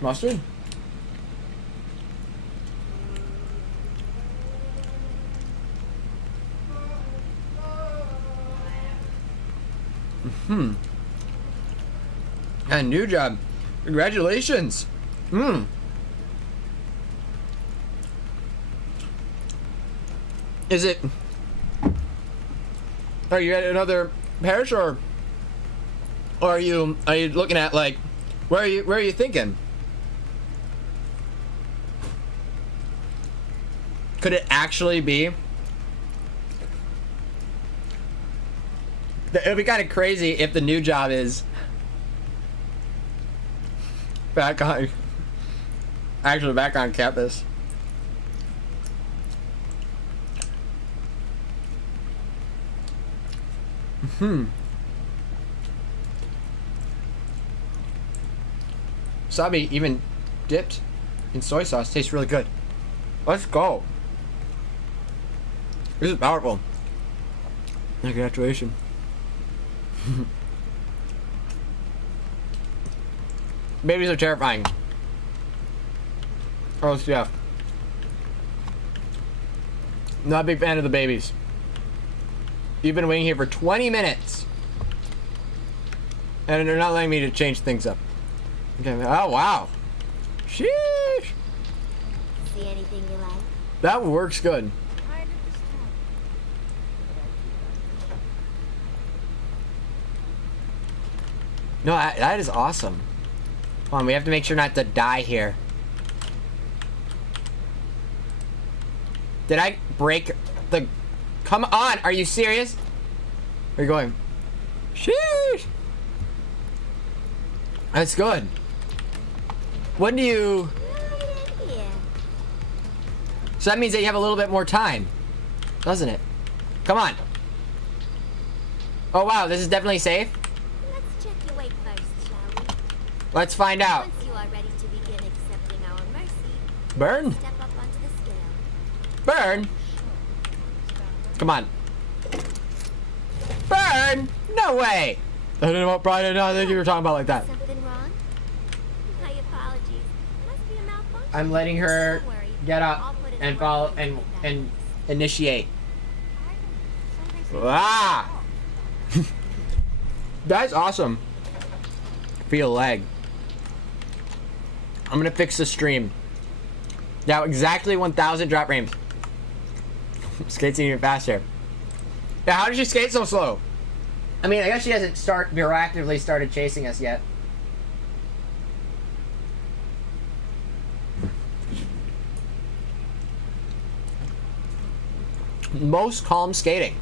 Mustard? Hmm. A new job. Congratulations. Hmm. Is it? Are you at another parish, or are you looking at, like, where are you thinking? Could it actually be? It would be kind of crazy if the new job is back on campus. Wasabi, even dipped in soy sauce, tastes really good. Let's go. This is powerful. Congratulations. Babies are terrifying. Oh, yeah. Not a big fan of the babies. You've been waiting here for 20 minutes. And they're not letting me to change things up. Okay. Oh, wow. Sheesh. See anything you like? That works good. No, that is awesome. Hold on, we have to make sure not to die here. Did I break the... Come on, are you serious? Where are you going? Sheesh. That's good. When do you... Yeah. So that means that you have a little bit more time, doesn't it? Come on. Oh wow, this is definitely safe. Let's check your weight first, shall we? Let's find out. Once you are ready to begin accepting our mercy, Burn? step up onto the scale. Burn? Come on. Burn? No way! I didn't want Brian to know that you were talking about like that. Something wrong? My apologies. Must be a malfunction. I'm letting her Don't worry. get I'll up put it and in follow work and initiate. Ah! That's awesome. Feel lag. I'm gonna fix the stream. Now exactly 1,000 drop frames. Skates even faster. Yeah, how did you skate so slow? I mean, I guess she hasn't proactively started chasing us yet. Most calm skating.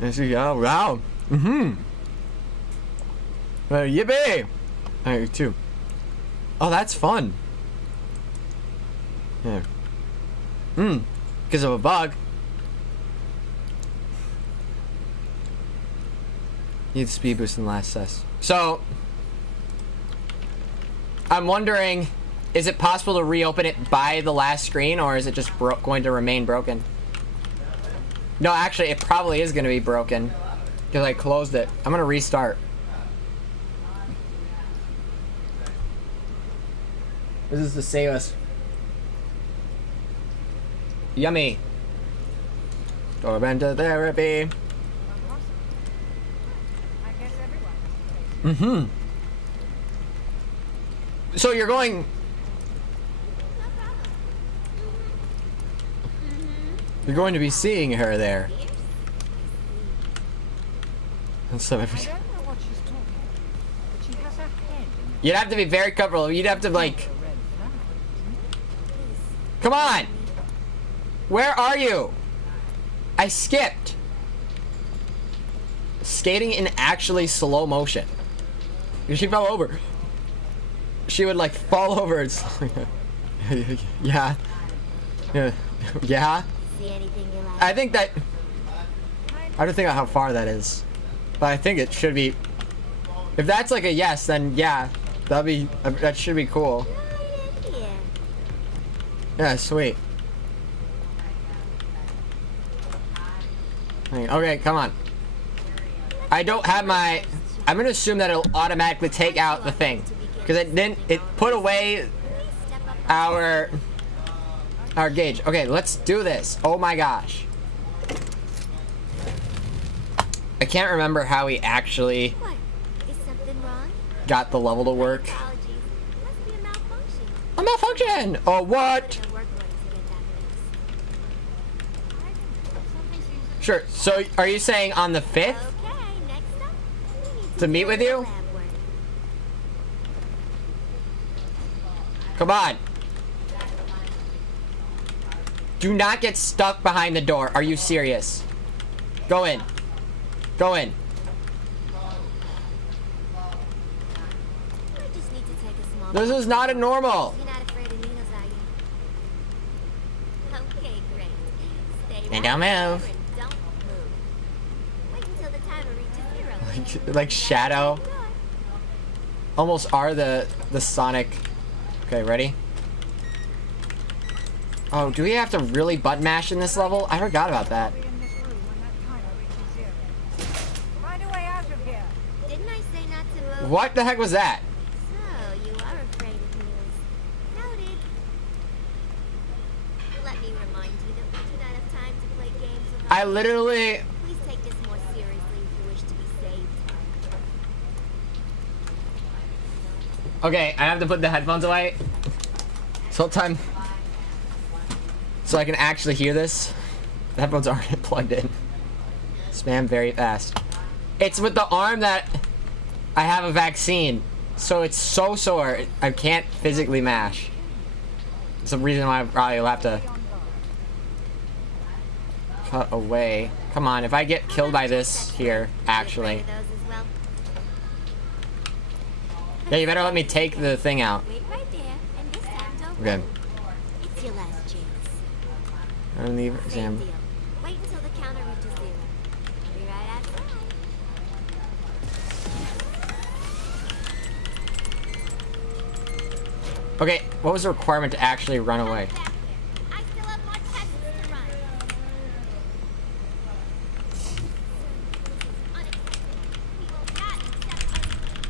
And she, oh wow. Mm-hmm. Yippee! Alright, two. Oh, that's fun. Yeah. Because of a bug. Need speed boost in the last test. So, I'm wondering, is it possible to reopen it by the last screen, or is it just going to remain broken? No, actually, it probably is going to be broken, because I closed it. I'm going to restart. This is to save us. Yummy. Tormentor therapy. Mm-hmm. So you're going... You're going to be seeing her there. So everything. You'd have to be very comfortable. You'd have to like... Come on! Where are you? I skipped. Skating in actually slow motion. She fell over. She would like fall over and yeah. Yeah. See anything you like? I think that I don't think how far that is. But I think it should be. If that's like a yes, then yeah. That should be cool. Yeah. Yeah, sweet. Okay, come on. I don't have my... I'm gonna assume that it'll automatically take out the thing. Because it put away our gauge. Okay, let's do this. Oh my gosh. I can't remember how we actually What? Is something wrong? got the level to work. Apologies. Must be a malfunction. A malfunction! Oh, what? The work order to get that fixed. Sure, so are you saying on the 5th? Okay, next up, we need To meet do with the you? lab work. Come on. Do not get stuck behind the door. Are you serious? Go in. Go in. I just need to take a small This is not a normal. You're not afraid of needles, are you? Okay, great. Stay And right don't there move. and don't move. Wait until the timer reaches 0. Like Shadow. Good. Almost are the Sonic. Okay, ready? Oh, do we have to really button mash in this level? I forgot about that. Didn't I say not to move? What the heck was that? So, you are afraid of needles. Noted. Let me remind you that we do not have time to play games with I our- literally... Please take this more seriously if you wish to be saved. Okay, I have to put the headphones away. This whole time. So I can actually hear this. The headphones aren't plugged in. Spam very fast. It's with the arm that I have a vaccine. So it's so sore, I can't physically mash. It's the reason why I probably will have to cut away. Come on, if I get killed by this here, actually. Are you afraid of those as well? Yeah, you better let me take the thing out. Wait right there, and this time don't Okay. move. It's your last chance. And the Same exam. deal. Wait until the counter reaches 0. I'll be right outside. Okay, what was the requirement to actually run away? Back here. I still have more tests to run. Unacceptable. We will not accept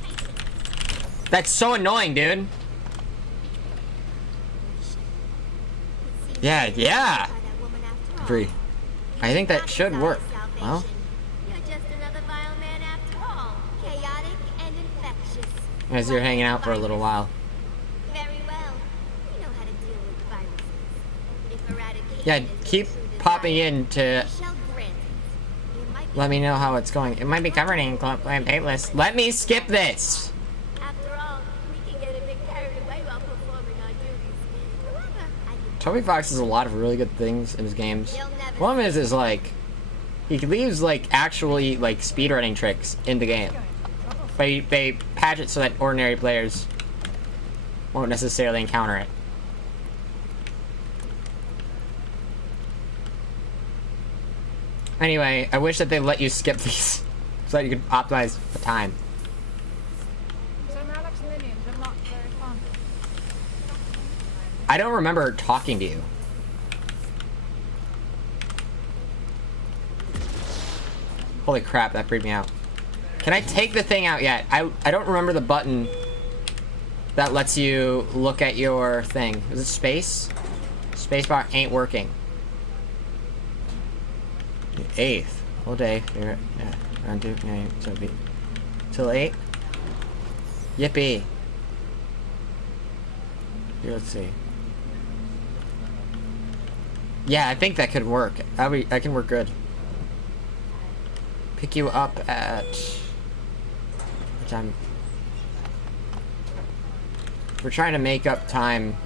unacceptable. That's so annoying, dude. Yeah, yeah. Agree. I think that should work. Well, You're just another vile man after all. Chaotic and infectious. as you're hanging out for a little while. Very well. We know how to deal with viruses. If eradication Yeah, is the keep true popping desire, in to we shall grant it. You might be let me know how it's going. It might be covered in paintless. Let me skip this. After all, we can get a bit carried away while performing our duties. However, I can Toby Fox has a lot of really good things in his games. You'll never One of them is like he leaves like actually like speedrunning tricks in the game. But they patch it so that ordinary players won't necessarily encounter it. Anyway, I wish that they let you skip these so that you can optimize the time. So Alexandrians are not very fun. I don't remember talking to you. Holy crap, that freaked me out. Can I take the thing out yet? I don't remember the button that lets you look at your thing. Is it space? Spacebar ain't working. The 8th. All day. Yeah, around 2, 9, so be till 8. Yippee. Here, let's see. Yeah, I think that could work. That can work good. Pick you up at what time? We're trying to make up time.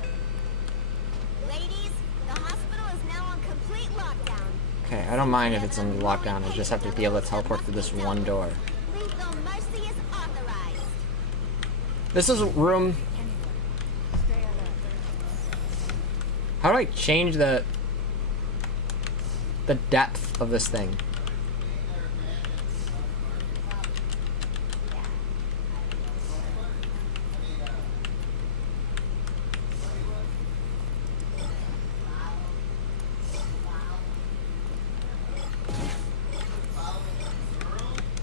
Ladies, the hospital is now on complete lockdown. Okay, I don't mind if it's in lockdown. I just have to be able to teleport through this one door. Lethal mercy is authorized. This is room. How do I change the depth of this thing?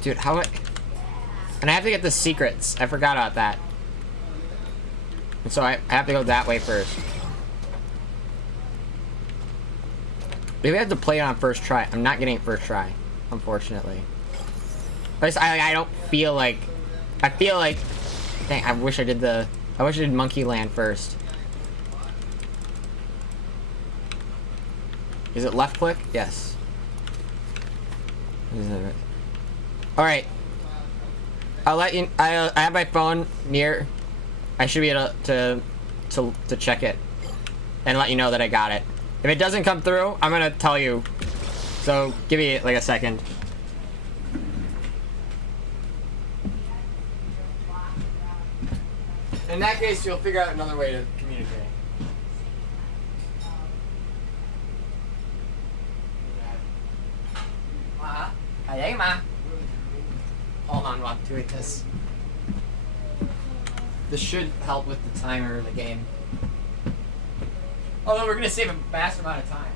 Dude, how I... And I have to get the secrets. I forgot about that. And so I have to go that way first. Maybe I have to play it on first try. I'm not getting it first try, unfortunately. But I don't feel like... I feel like... Dang, I wish I did Monkey Land first. Is it left click? Yes. Is it right? All right. I'll let you. I have my phone near. I should be able to check it and let you know that I got it. If it doesn't come through, I'm gonna tell you. So give me like a second. In that case, you'll figure out another way to communicate. Hey, ma. Hold on while I'm doing this. This should help with the timer in the game. Although we're gonna save a vast amount of time.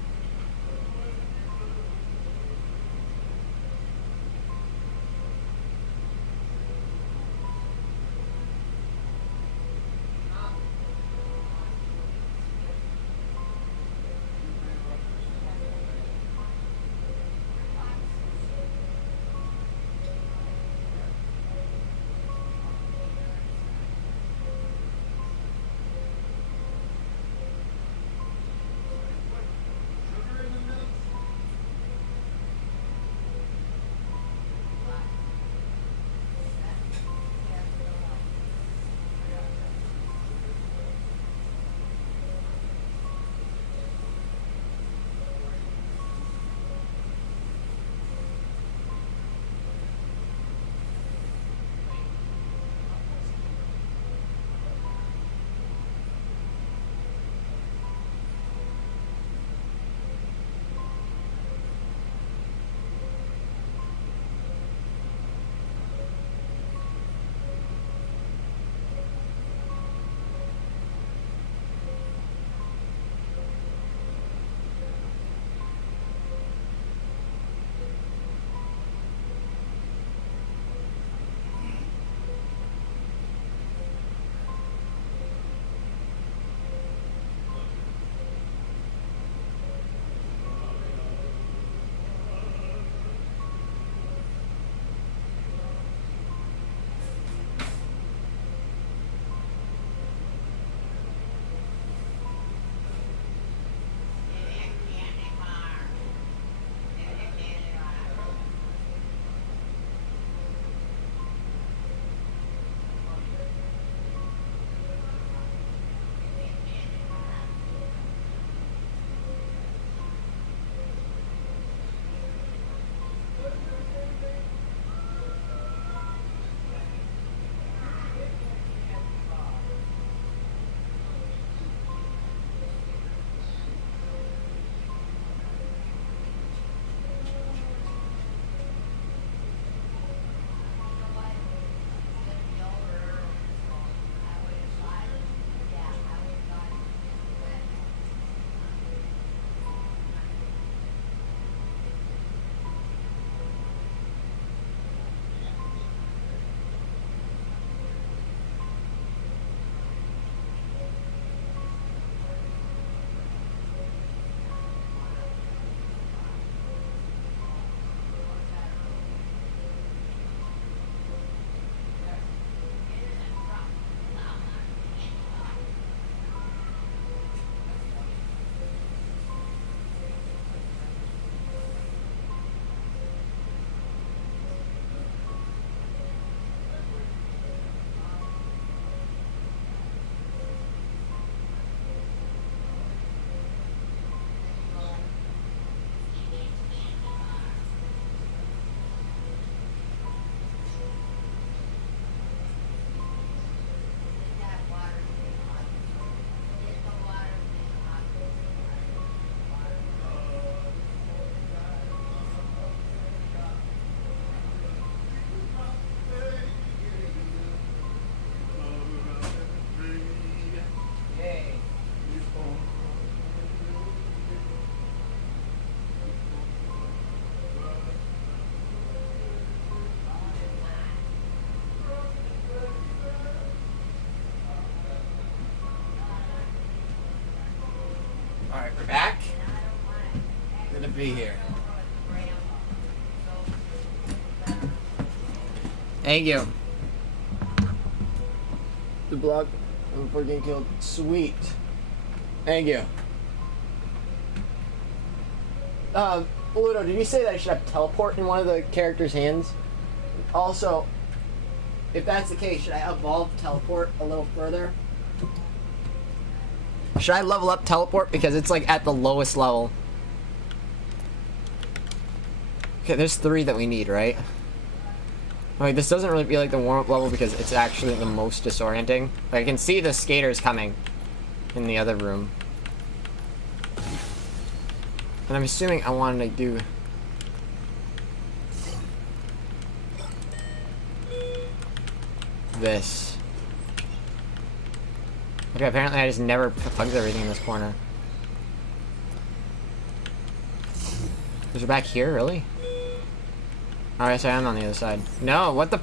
We're back. Good to be here. Thank you. The block before getting killed. Sweet. Thank you. Ludo, did you say that I should have teleport in one of the characters' hands? Also, if that's the case, should I evolve teleport a little further? Should I level up teleport? Because it's like at the lowest level. Okay, there's 3 that we need, right? Like, this doesn't really feel like the warm-up level because it's actually the most disorienting. Like, I can see the skaters coming in the other room. And I'm assuming I wanted to do... this. Okay, apparently I just never plugged everything in this corner. Is it back here, really? Alright, so I'm on the other side. No, what the